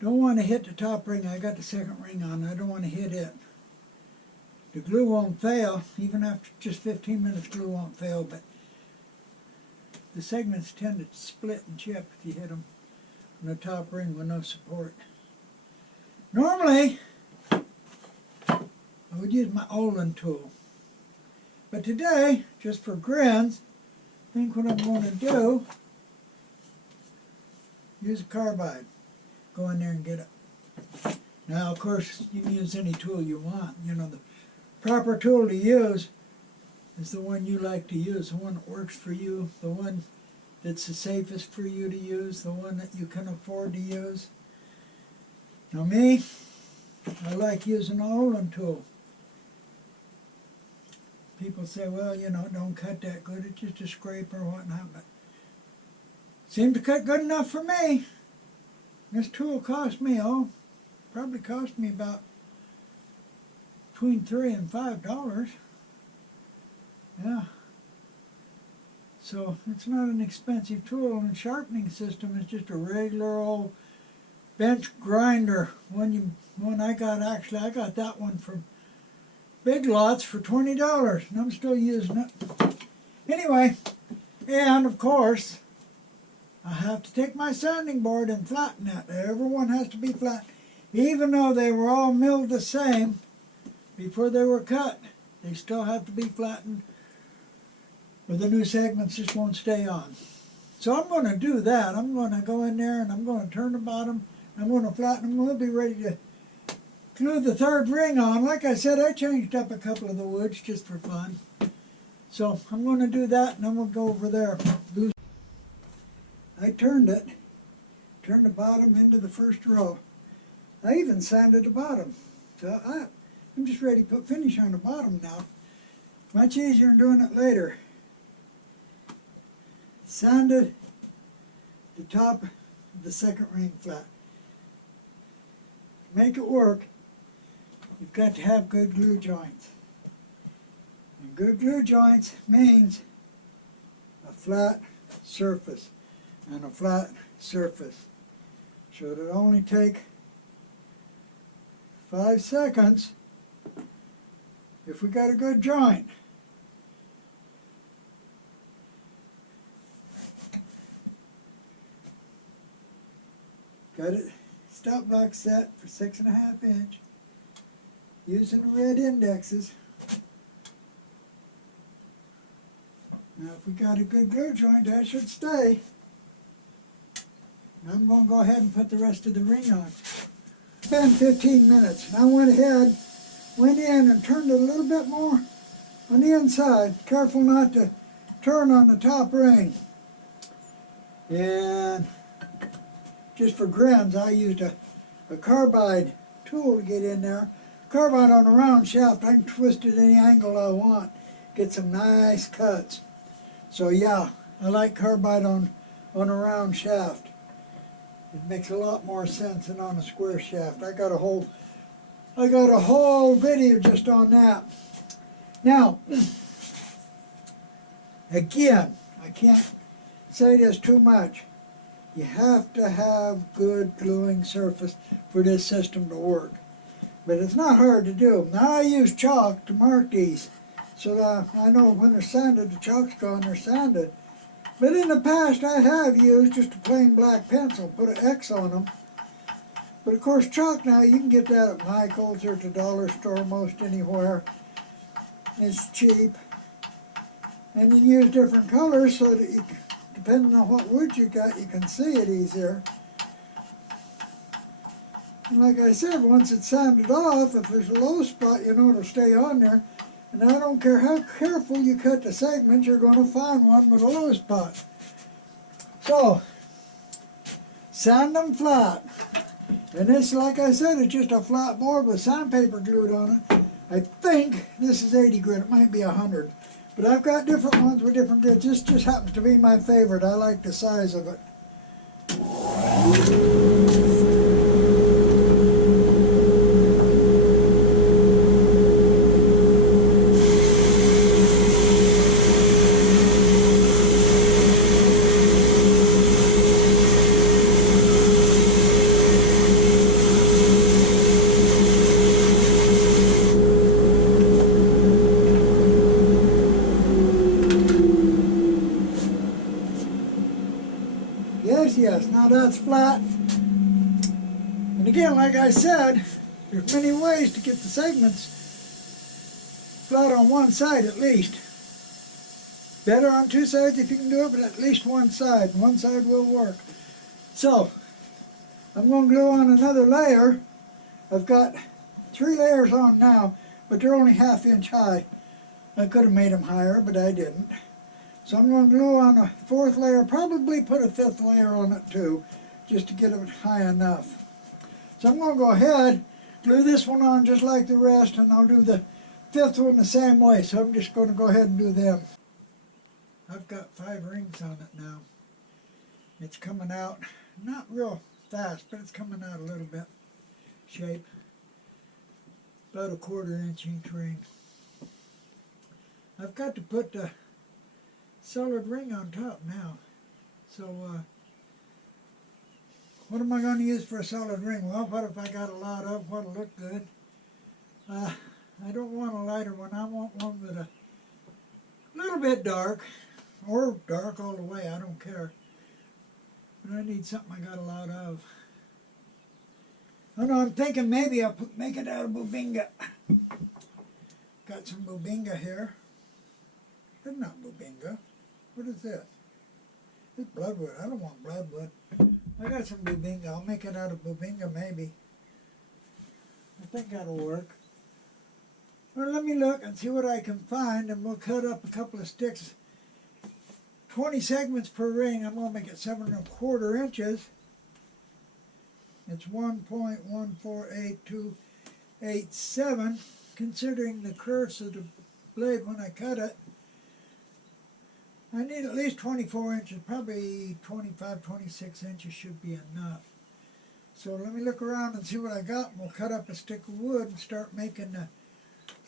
Don't want to hit the top ring. I got the second ring on. I don't want to hit it. The glue won't fail. Even after just 15 minutes, glue won't fail, but the segments tend to split and chip if you hit them on the top ring with no support. Normally, I would use my Olin tool. But today, just for grins, I think what I'm going to do, use a carbide. Go in there and get it. Now, of course, you can use any tool you want. You know, the proper tool to use is the one you like to use, the one that works for you, the one that's the safest for you to use, the one that you can afford to use. Now me, I like using an Olin tool. People say, well, you know, don't cut that good, it's just a scraper or whatnot, but seemed to cut good enough for me. This tool cost me, probably cost me about between $3 and $5. Yeah. So it's not an expensive tool, and the sharpening system is just a regular old bench grinder. One I got, actually I got that one from Big Lots for $20, and I'm still using it. Anyway, and of course, I have to take my sanding board and flatten it. Everyone has to be flat. Even though they were all milled the same before they were cut, they still have to be flattened or the new segments just won't stay on. So I'm going to do that. I'm going to go in there and I'm going to turn the bottom. I'm going to flatten them. We'll be ready to glue the third ring on. Like I said, I changed up a couple of the woods just for fun. So I'm going to do that and then we'll go over there. I turned it, turned the bottom into the first row. I even sanded the bottom. So I'm just ready to put finish on the bottom now. Much easier than doing it later. Sanded the top of the second ring flat. To make it work, you've got to have good glue joints. And good glue joints means a flat surface and a flat surface. So it'll only take 5 seconds if we got a good joint. Got it stop block set for 6.5 inch using the red indexes. Now if we got a good glue joint, that should stay. I'm going to go ahead and put the rest of the ring on. It's been 15 minutes and I went ahead, went in and turned it a little bit more on the inside. Careful not to turn on the top ring. And just for grins, I used a carbide tool to get in there. Carbide on a round shaft, I can twist it any angle I want. Get some nice cuts. So yeah, I like carbide on a round shaft. It makes a lot more sense than on a square shaft. I got a whole video just on that. Now, again, I can't say this too much. You have to have good gluing surface for this system to work. But it's not hard to do. Now I use chalk to mark these so that I know when they're sanded, the chalk's gone, they're sanded. But in the past I have used just a plain black pencil, put an X on them. But of course chalk now, you can get that at Michael's or at the dollar store, most anywhere. It's cheap. And you use different colors so that you, depending on what wood you got, you can see it easier. And like I said, once it's sanded off, if there's a low spot, you know it'll stay on there. And I don't care how careful you cut the segments, you're going to find one with a low spot. So, sand them flat. And this, like I said, is just a flat board with sandpaper glued on it. I think this is 80 grit, it might be 100. But I've got different ones with different grits. This just happens to be my favorite. I like the size of it. Yes, now that's flat. And again, like I said, there's many ways to get the segments flat on one side at least. Better on two sides if you can do it, but at least one side. One side will work. So, I'm going to glue on another layer. I've got 3 layers on now, but they're only 1/2 inch high. I could have made them higher, but I didn't. So I'm going to glue on a 4th layer, probably put a 5th layer on it too, just to get it high enough. So I'm going to go ahead, glue this one on just like the rest, and I'll do the 5th one the same way. So I'm just going to go ahead and do them. I've got 5 rings on it now. It's coming out, not real fast, but it's coming out a little bit. Shape, about a 1/4 inch each ring. I've got to put the solid ring on top now. So what am I going to use for a solid ring? Well, what if I got a lot of what'll look good? I don't want a lighter one. I want one with a little bit dark, or dark all the way, I don't care. But I need something I got a lot of. Oh no, I'm thinking maybe I'll make it out of bubinga. Got some bubinga here. It's not bubinga. What is this? It's bloodwood. I don't want bloodwood. I got some bubinga. I'll make it out of bubinga maybe. I think that'll work. Well, let me look and see what I can find, and we'll cut up a couple of sticks. 20 segments per ring. I'm going to make it 7¼ inches. It's 1.148287, considering the curves of the blade when I cut it. I need at least 24 inches, probably 25, 26 inches should be enough. So let me look around and see what I got, and we'll cut up a stick of wood and start making the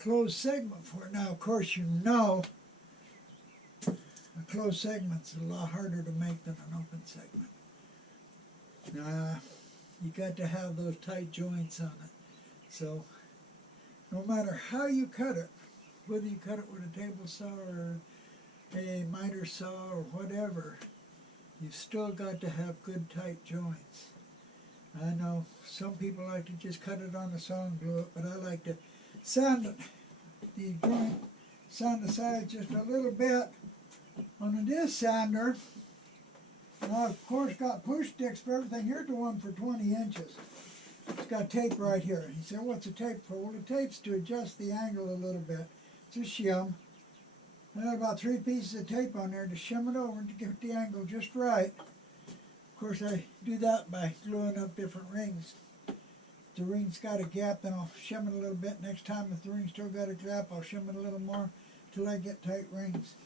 closed segment for it. Now, of course, you know a closed segment's a lot harder to make than an open segment. You got to have those tight joints on it. So no matter how you cut it, whether you cut it with a table saw or a miter saw or whatever, you've still got to have good tight joints. I know some people like to just cut it on the saw and glue it, but I like to sand it, the joint, sand the sides just a little bit on a disc sander. And I've of course got push sticks for everything. Here's the one for 20 inches. It's got tape right here. He said, what's the tape for? Well, the tape's to adjust the angle a little bit. It's a shim. I got about 3 pieces of tape on there to shim it over to get the angle just right. Of course, I do that by gluing up different rings. If the ring's got a gap, then I'll shim it a little bit. Next time, if the ring's still got a gap, I'll shim it a little more till I get tight rings.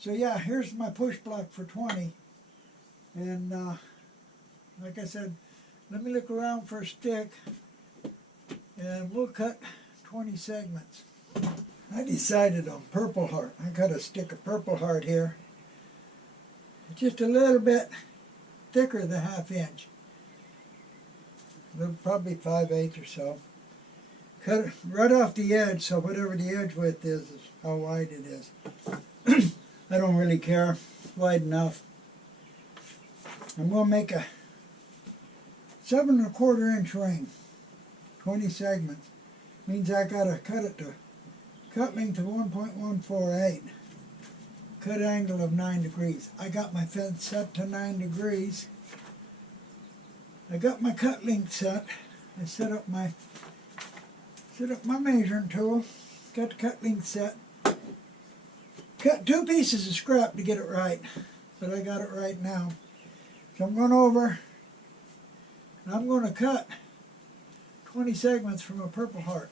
So yeah, here's my push block for 20. And like I said, let me look around for a stick and we'll cut 20 segments. I decided on Purple Heart. I got a stick of Purple Heart here. It's just a little bit thicker than ½ inch. Probably 5/8 or so. Cut it right off the edge, so whatever the edge width is how wide it is. I don't really care, wide enough. I'm going to make a 7¼ inch ring, 20 segments. Means I got to cut it to cut length of 1.148, cut angle of 9 degrees. I got my fence set to 9 degrees. I got my cut length set. I set up my measuring tool, got the cut length set. Cut 2 pieces of scrap to get it right, but I got it right now. So I'm going over, and I'm going to cut 20 segments from a Purple Heart.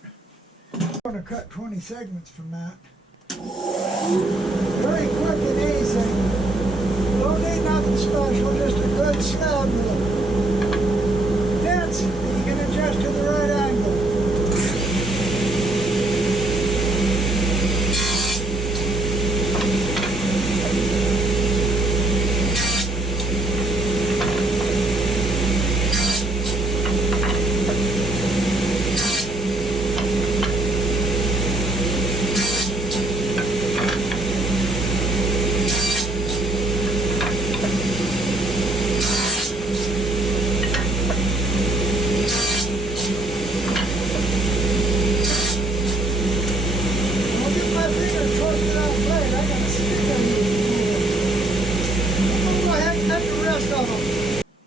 I'm going to cut 20 segments from that. Very quick and easy. Don't need nothing special, just a good snug fence that you can adjust to the right angle.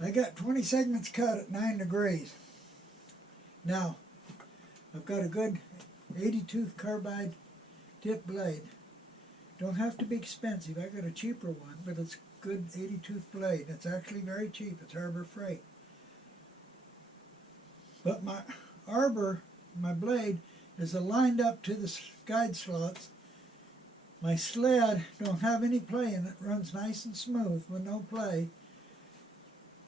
I got 20 segments cut at 9 degrees. Now, I've got a good 80-tooth carbide tip blade. Don't have to be expensive. I got a cheaper one, but it's a good 80-tooth blade. It's actually very cheap. It's Harbor Freight. But my arbor, my blade, is aligned up to the guide slots. My sled don't have any play in it. Runs nice and smooth with no play.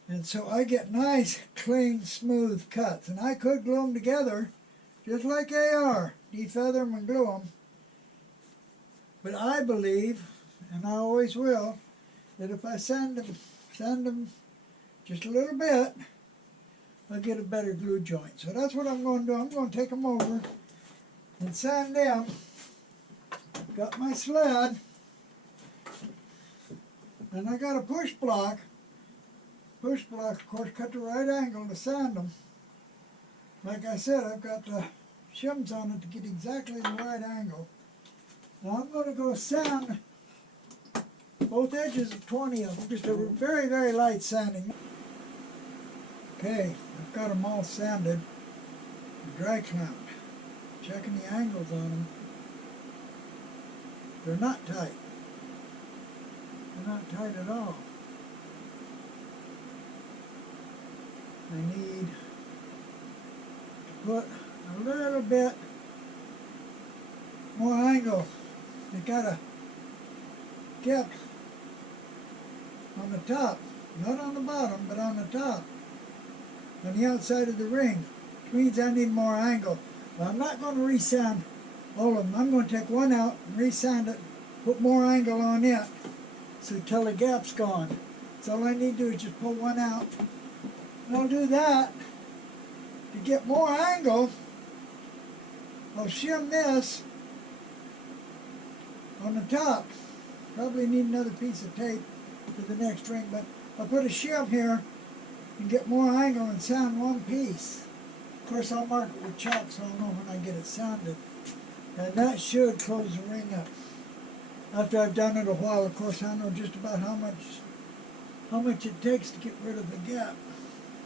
And so I get nice, clean, smooth cuts. And I could glue them together, just like they are. Defeather them and glue them. But I believe, and I always will, that if I sand them just a little bit, I'll get a better glue joint. So that's what I'm going to do. I'm going to take them over and sand them. Got my sled, and I got a push block push blocks, of course, cut the right angle to sand them. Like I said, I've got the shims on it to get exactly the right angle. Now I'm going to go sand both edges of 20 of them, just a very, very light sanding. Okay, I've got them all sanded and dry clamped. Checking the angles on them. They're not tight. They're not tight at all. I need to put a little bit more angle. You got a gap on the top, not on the bottom, but on the top, on the outside of the ring, which means I need more angle. Well, I'm not going to resand all of them. I'm going to take one out and resand it, put more angle on it, so till the gap's gone. So all I need to do is just pull one out. And I'll do that. To get more angle, I'll shim this on the top. Probably need another piece of tape for the next ring, but I'll put a shim here and get more angle and sand one piece. Of course, I'll mark it with chalk so I'll know when I get it sanded. And that should close the ring up. After I've done it a while, of course, I know just about how much it takes to get rid of the gap,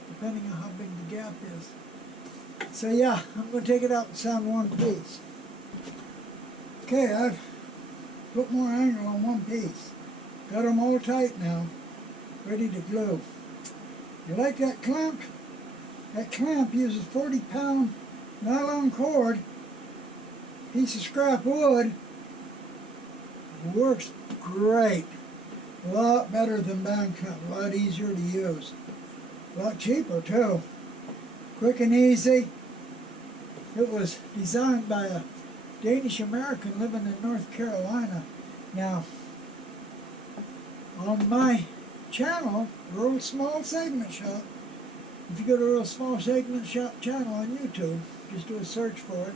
depending on how big the gap is. So yeah, I'm going to take it out and sand one piece. Okay, I've put more angle on one piece. Got them all tight now, ready to glue. You like that clamp? That clamp uses 40-pound nylon cord, piece of scrap wood. Works great. A lot better than band clamp, a lot easier to use. A lot cheaper too. Quick and easy. It was designed by a Danish American living in North Carolina. Now, on my channel, Earl Small Segment Shop, if you go to Earl Small Segment Shop channel on YouTube, just do a search for it.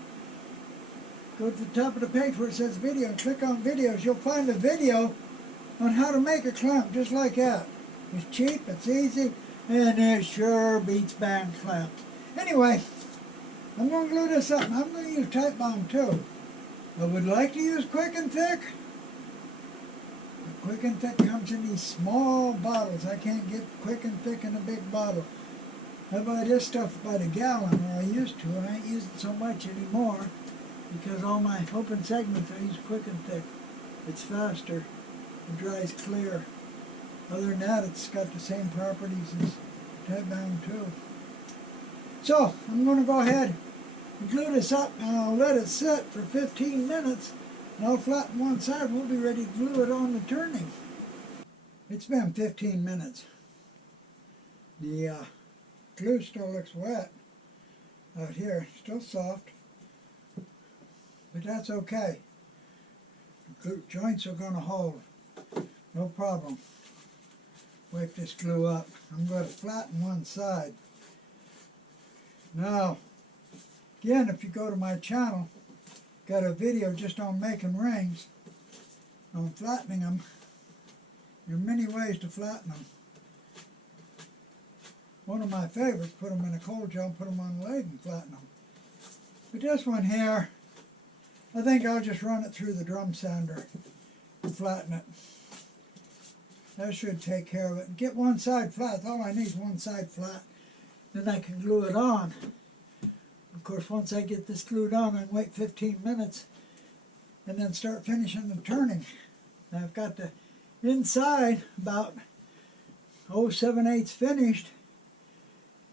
Go to the top of the page where it says video and click on videos. You'll find a video on how to make a clamp just like that. It's cheap, it's easy, and it sure beats band clamps. Anyway, I'm going to glue this up. I'm going to use Type Bond too. I would like to use Quick and Thick. The Quick and Thick comes in these small bottles. I can't get Quick and Thick in a big bottle. I buy this stuff by the gallon, or I used to. I ain't using so much anymore because all my open segments I use Quick and Thick. It's faster. It dries clear. Other than that, it's got the same properties as Type Bond too. So, I'm going to go ahead and glue this up, and I'll let it sit for 15 minutes, and I'll flatten one side, and we'll be ready to glue it on the turning. It's been 15 minutes. The glue still looks wet out here, still soft, but that's okay. The glue joints are going to hold, no problem. Wipe this glue up. I'm going to flatten one side. Now, again, if you go to my channel, got a video just on making rings, on flattening them. There are many ways to flatten them. One of my favorites, put them in a cold gel, put them on a lathe and flatten them. But this one here, I think I'll just run it through the drum sander and flatten it. That should take care of it. Get one side flat. All I need is one side flat. Then I can glue it on. Of course, once I get this glued on, I can wait 15 minutes and then start finishing the turning. Now I've got the inside about 7/8 finished.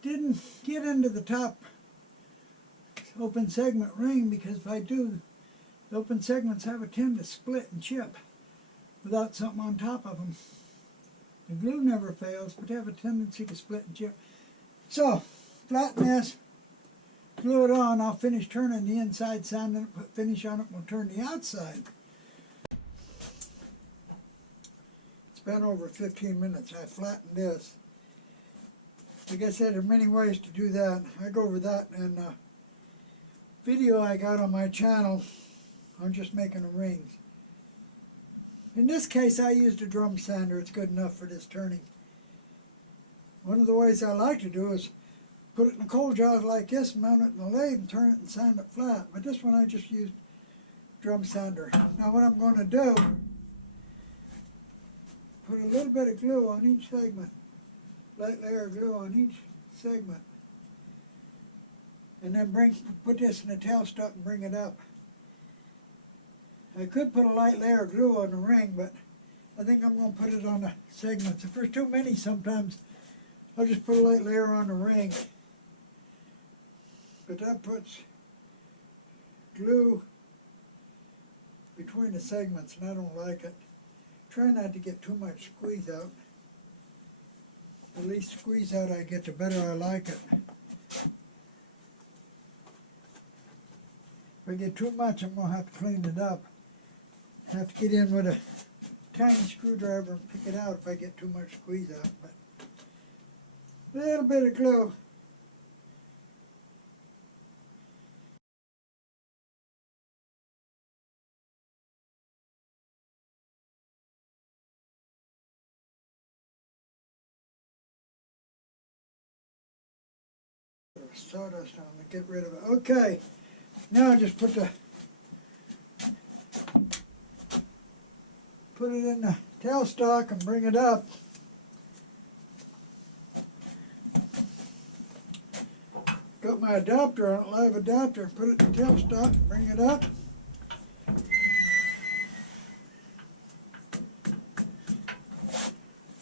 Didn't get into the top open segment ring because if I do, the open segments have a tendency to split and chip without something on top of them. The glue never fails, but they have a tendency to split and chip. So, flatten this, glue it on. I'll finish turning the inside, sanding it, put finish on it, and we'll turn the outside. It's been over 15 minutes. I flattened this. Like I said, there are many ways to do that. I go over that in a video I got on my channel on just making the rings. In this case, I used a drum sander. It's good enough for this turning. One of the ways I like to do is put it in a coal jar like this, mount it in the lathe, and turn it and sand it flat. But this one I just used drum sander. Now what I'm going to do, put a little bit of glue on each segment, light layer of glue on each segment, and then put this in the tailstock and bring it up. I could put a light layer of glue on the ring, but I think I'm going to put it on the segments. If there's too many sometimes, I'll just put a light layer on the ring. But that puts glue between the segments, and I don't like it. Try not to get too much squeeze out. The least squeeze out I get, the better I like it. If I get too much, I'm going to have to clean it up. Have to get in with a tiny screwdriver and pick it out if I get too much squeeze out. But a little bit of glue. Sawdust on to get rid of it. Okay, now just put it in the tailstock and bring it up. Got my adapter on it, live adapter. Put it in the tailstock, bring it up.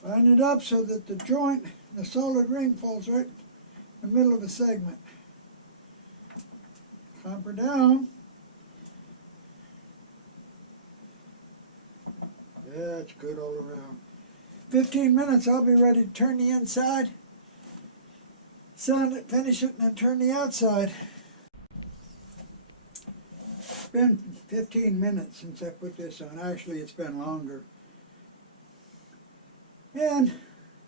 Line it up so that the joint, the solid ring, falls right in the middle of the segment. Clamp her down. That's good all around. 15 minutes, I'll be ready to turn the inside, sand it, finish it, and then turn the outside. It's been 15 minutes since I put this on. Actually, it's been longer. And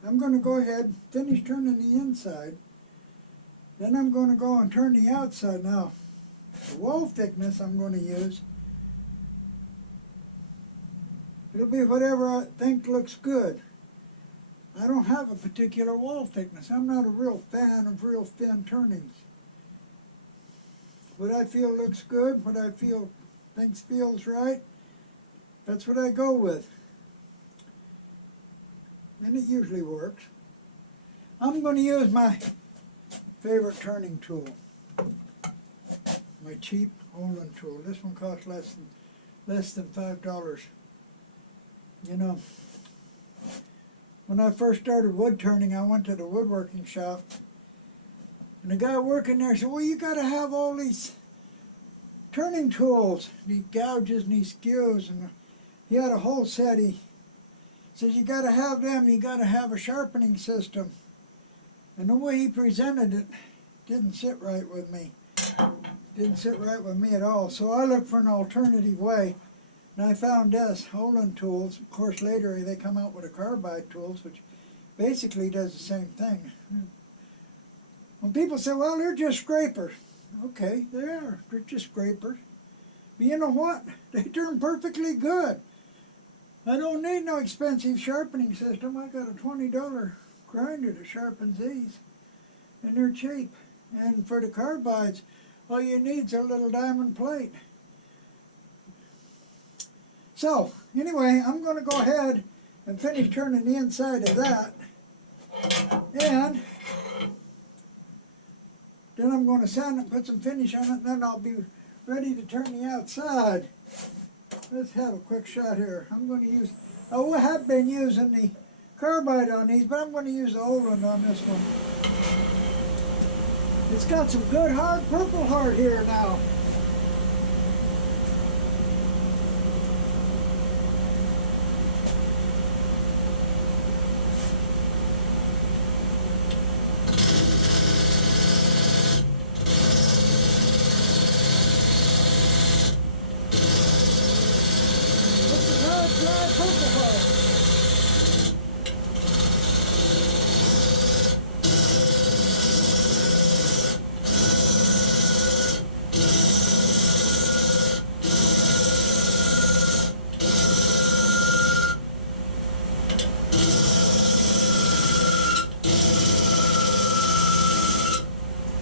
I'm going to go ahead and finish turning the inside. Then I'm going to go and turn the outside. Now, the wall thickness I'm going to use, it'll be whatever I think looks good. I don't have a particular wall thickness. I'm not a real fan of real thin turnings. What I feel looks good, what I thinks feels right, that's what I go with. And it usually works. I'm going to use my favorite turning tool, my cheap Olin tool. This one costs less than $5. You know, when I first started wood turning, I went to the woodworking shop, and the guy working there said, "Well, you got to have all these turning tools, these gouges and these skews," and he had a whole set. He says, "You got to have them. You got to have a sharpening system." And the way he presented it didn't sit right with me. Didn't sit right with me at all. So I looked for an alternative way. And I found this, Olin tools. Of course, later they come out with the carbide tools, which basically does the same thing. When people say, "Well, they're just scrapers." Okay, they are. They're just scrapers. But you know what? They turn perfectly good. I don't need no expensive sharpening system. I got a $20 grinder that sharpens these. And they're cheap. And for the carbides, all you need is a little diamond plate. So, anyway, I'm going to go ahead and finish turning the inside of that. And then I'm going to sand it and put some finish on it, and then I'll be ready to turn the outside. Let's have a quick shot here. I'm going to use, I have been using the carbide on these, but I'm going to use the Olin on this one. It's got some good hard purple heart here now.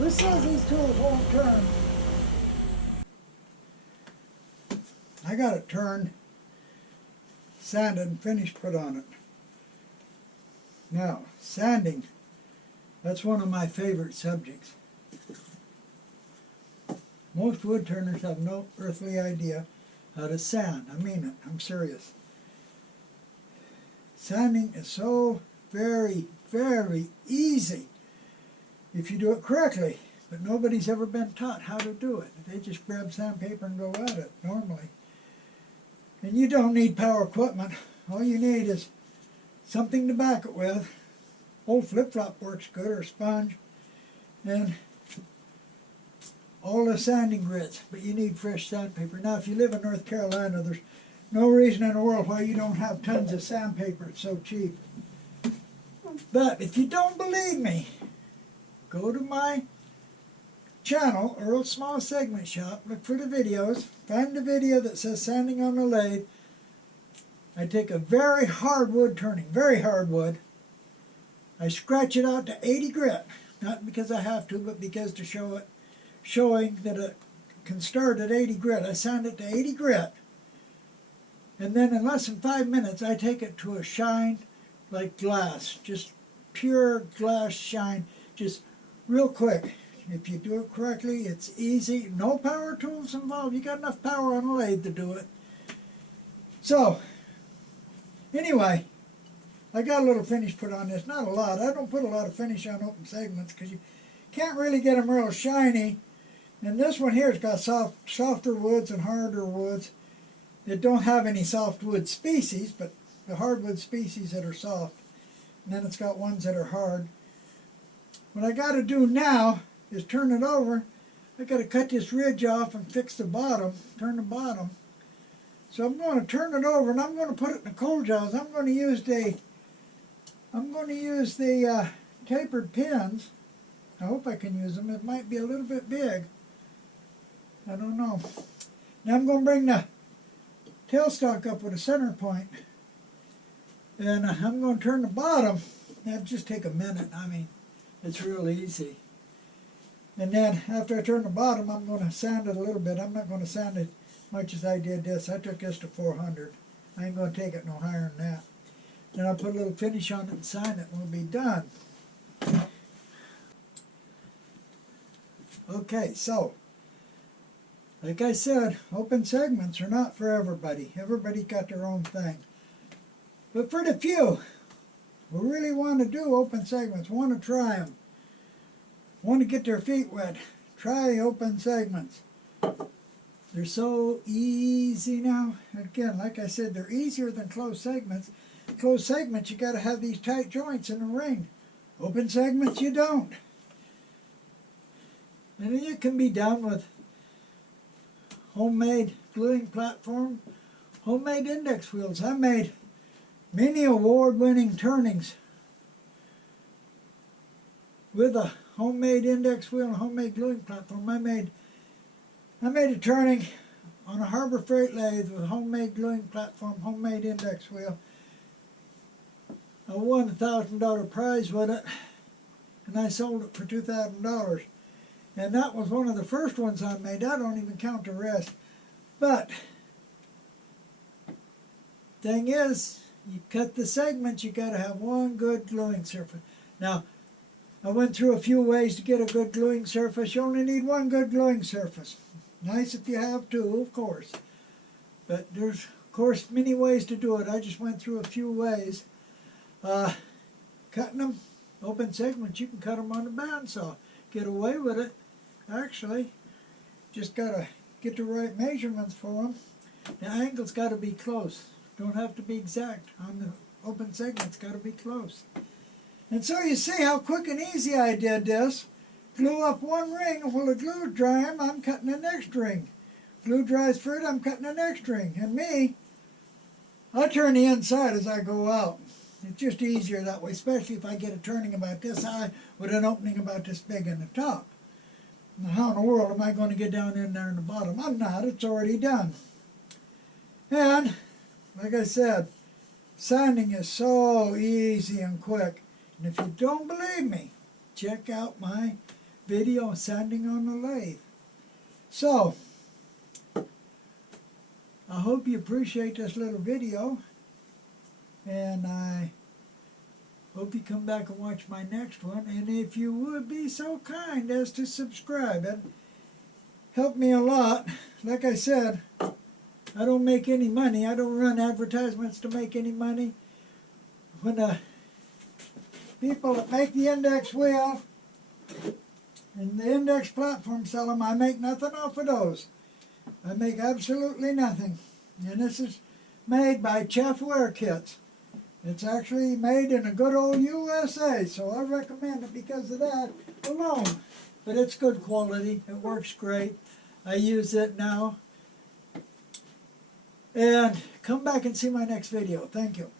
Who says these tools won't turn? I got it turned, sanded and finish put on it. Now, sanding, that's one of my favorite subjects. Most wood turners have no earthly idea how to sand. I mean it, I'm serious. Sanding is so very, very easy if you do it correctly, but nobody's ever been taught how to do it. They just grab sandpaper and go at it normally. And you don't need power equipment. All you need is something to back it with. Old flip-flop works good, or a sponge, and all the sanding grits, but you need fresh sandpaper. Now, if you live in North Carolina, there's no reason in the world why you don't have tons of sandpaper. It's so cheap. But if you don't believe me, go to my channel, Earl's Small Segment Shop, look for the videos, find the video that says sanding on the lathe. I take a very hard wood turning, very hard wood. I scratch it out to 80 grit, not because I have to, but because to show it, showing that it can start at 80 grit. I sand it to 80 grit, and then in less than 5 minutes I take it to a shine like glass, just pure glass shine, just real quick. If you do it correctly, it's easy. No power tools involved. You got enough power on the lathe to do it. So, anyway, I got a little finish put on this. Not a lot. I don't put a lot of finish on open segments because you can't really get them real shiny. And this one here has got softer woods and harder woods. It don't have any softwood species, but the hardwood species that are soft. And then it's got ones that are hard. What I got to do now is turn it over. I got to cut this ridge off and fix the bottom, turn the bottom. So I'm going to turn it over, and I'm going to put it in the cold jaws. I'm going to use the tapered pins. I hope I can use them. It might be a little bit big. I don't know. Now I'm going to bring the tailstock up with a center point, and I'm going to turn the bottom. That'll just take a minute. I mean, it's real easy. And then after I turn the bottom, I'm going to sand it a little bit. I'm not going to sand it as much as I did this. I took this to 400. I ain't going to take it no higher than that. Then I'll put a little finish on it and sand it, and we'll be done. Okay, so, like I said, open segments are not for everybody. Everybody got their own thing. But for the few who really want to do open segments, want to try them, want to get their feet wet, try open segments. They're so easy now. Again, like I said, they're easier than closed segments. Closed segments, you got to have these tight joints in the ring. Open segments, you don't. And it can be done with homemade gluing platform, homemade index wheels. I made many award-winning turnings with a homemade index wheel and homemade gluing platform. I made a turning on a Harbor Freight lathe with a homemade gluing platform, homemade index wheel. I won a $1,000 prize with it, and I sold it for $2,000. And that was one of the first ones I made. I don't even count the rest. But thing is, you cut the segments, you got to have one good gluing surface. Now, I went through a few ways to get a good gluing surface. You only need one good gluing surface. Nice if you have two, of course. But there's, of course, many ways to do it. I just went through a few ways. Cutting them, open segments, you can cut them on the bandsaw. Get away with it. Actually, just got to get the right measurements for them. The angle's got to be close. Don't have to be exact. On the open segments, got to be close. And so you see how quick and easy I did this. Glue up one ring, and while the glue dries, I'm cutting the next ring. Glue dries for it, I'm cutting the next ring. And me, I turn the inside as I go out. It's just easier that way, especially if I get a turning about this high with an opening about this big in the top. Now, how in the world am I going to get down in there in the bottom? I'm not. It's already done. And, like I said, sanding is so easy and quick. And if you don't believe me, check out my video sanding on the lathe. So, I hope you appreciate this little video, and I hope you come back and watch my next one. And if you would be so kind as to subscribe, it helped me a lot. Like I said, I don't make any money. I don't run advertisements to make any money. When the people that make the index wheel and the index platform sell them, I make nothing off of those. I make absolutely nothing. And this is made by Chef Wear Kits. It's actually made in a good old USA, so I recommend it because of that alone. But it's good quality. It works great. I use it now. And come back and see my next video. Thank you.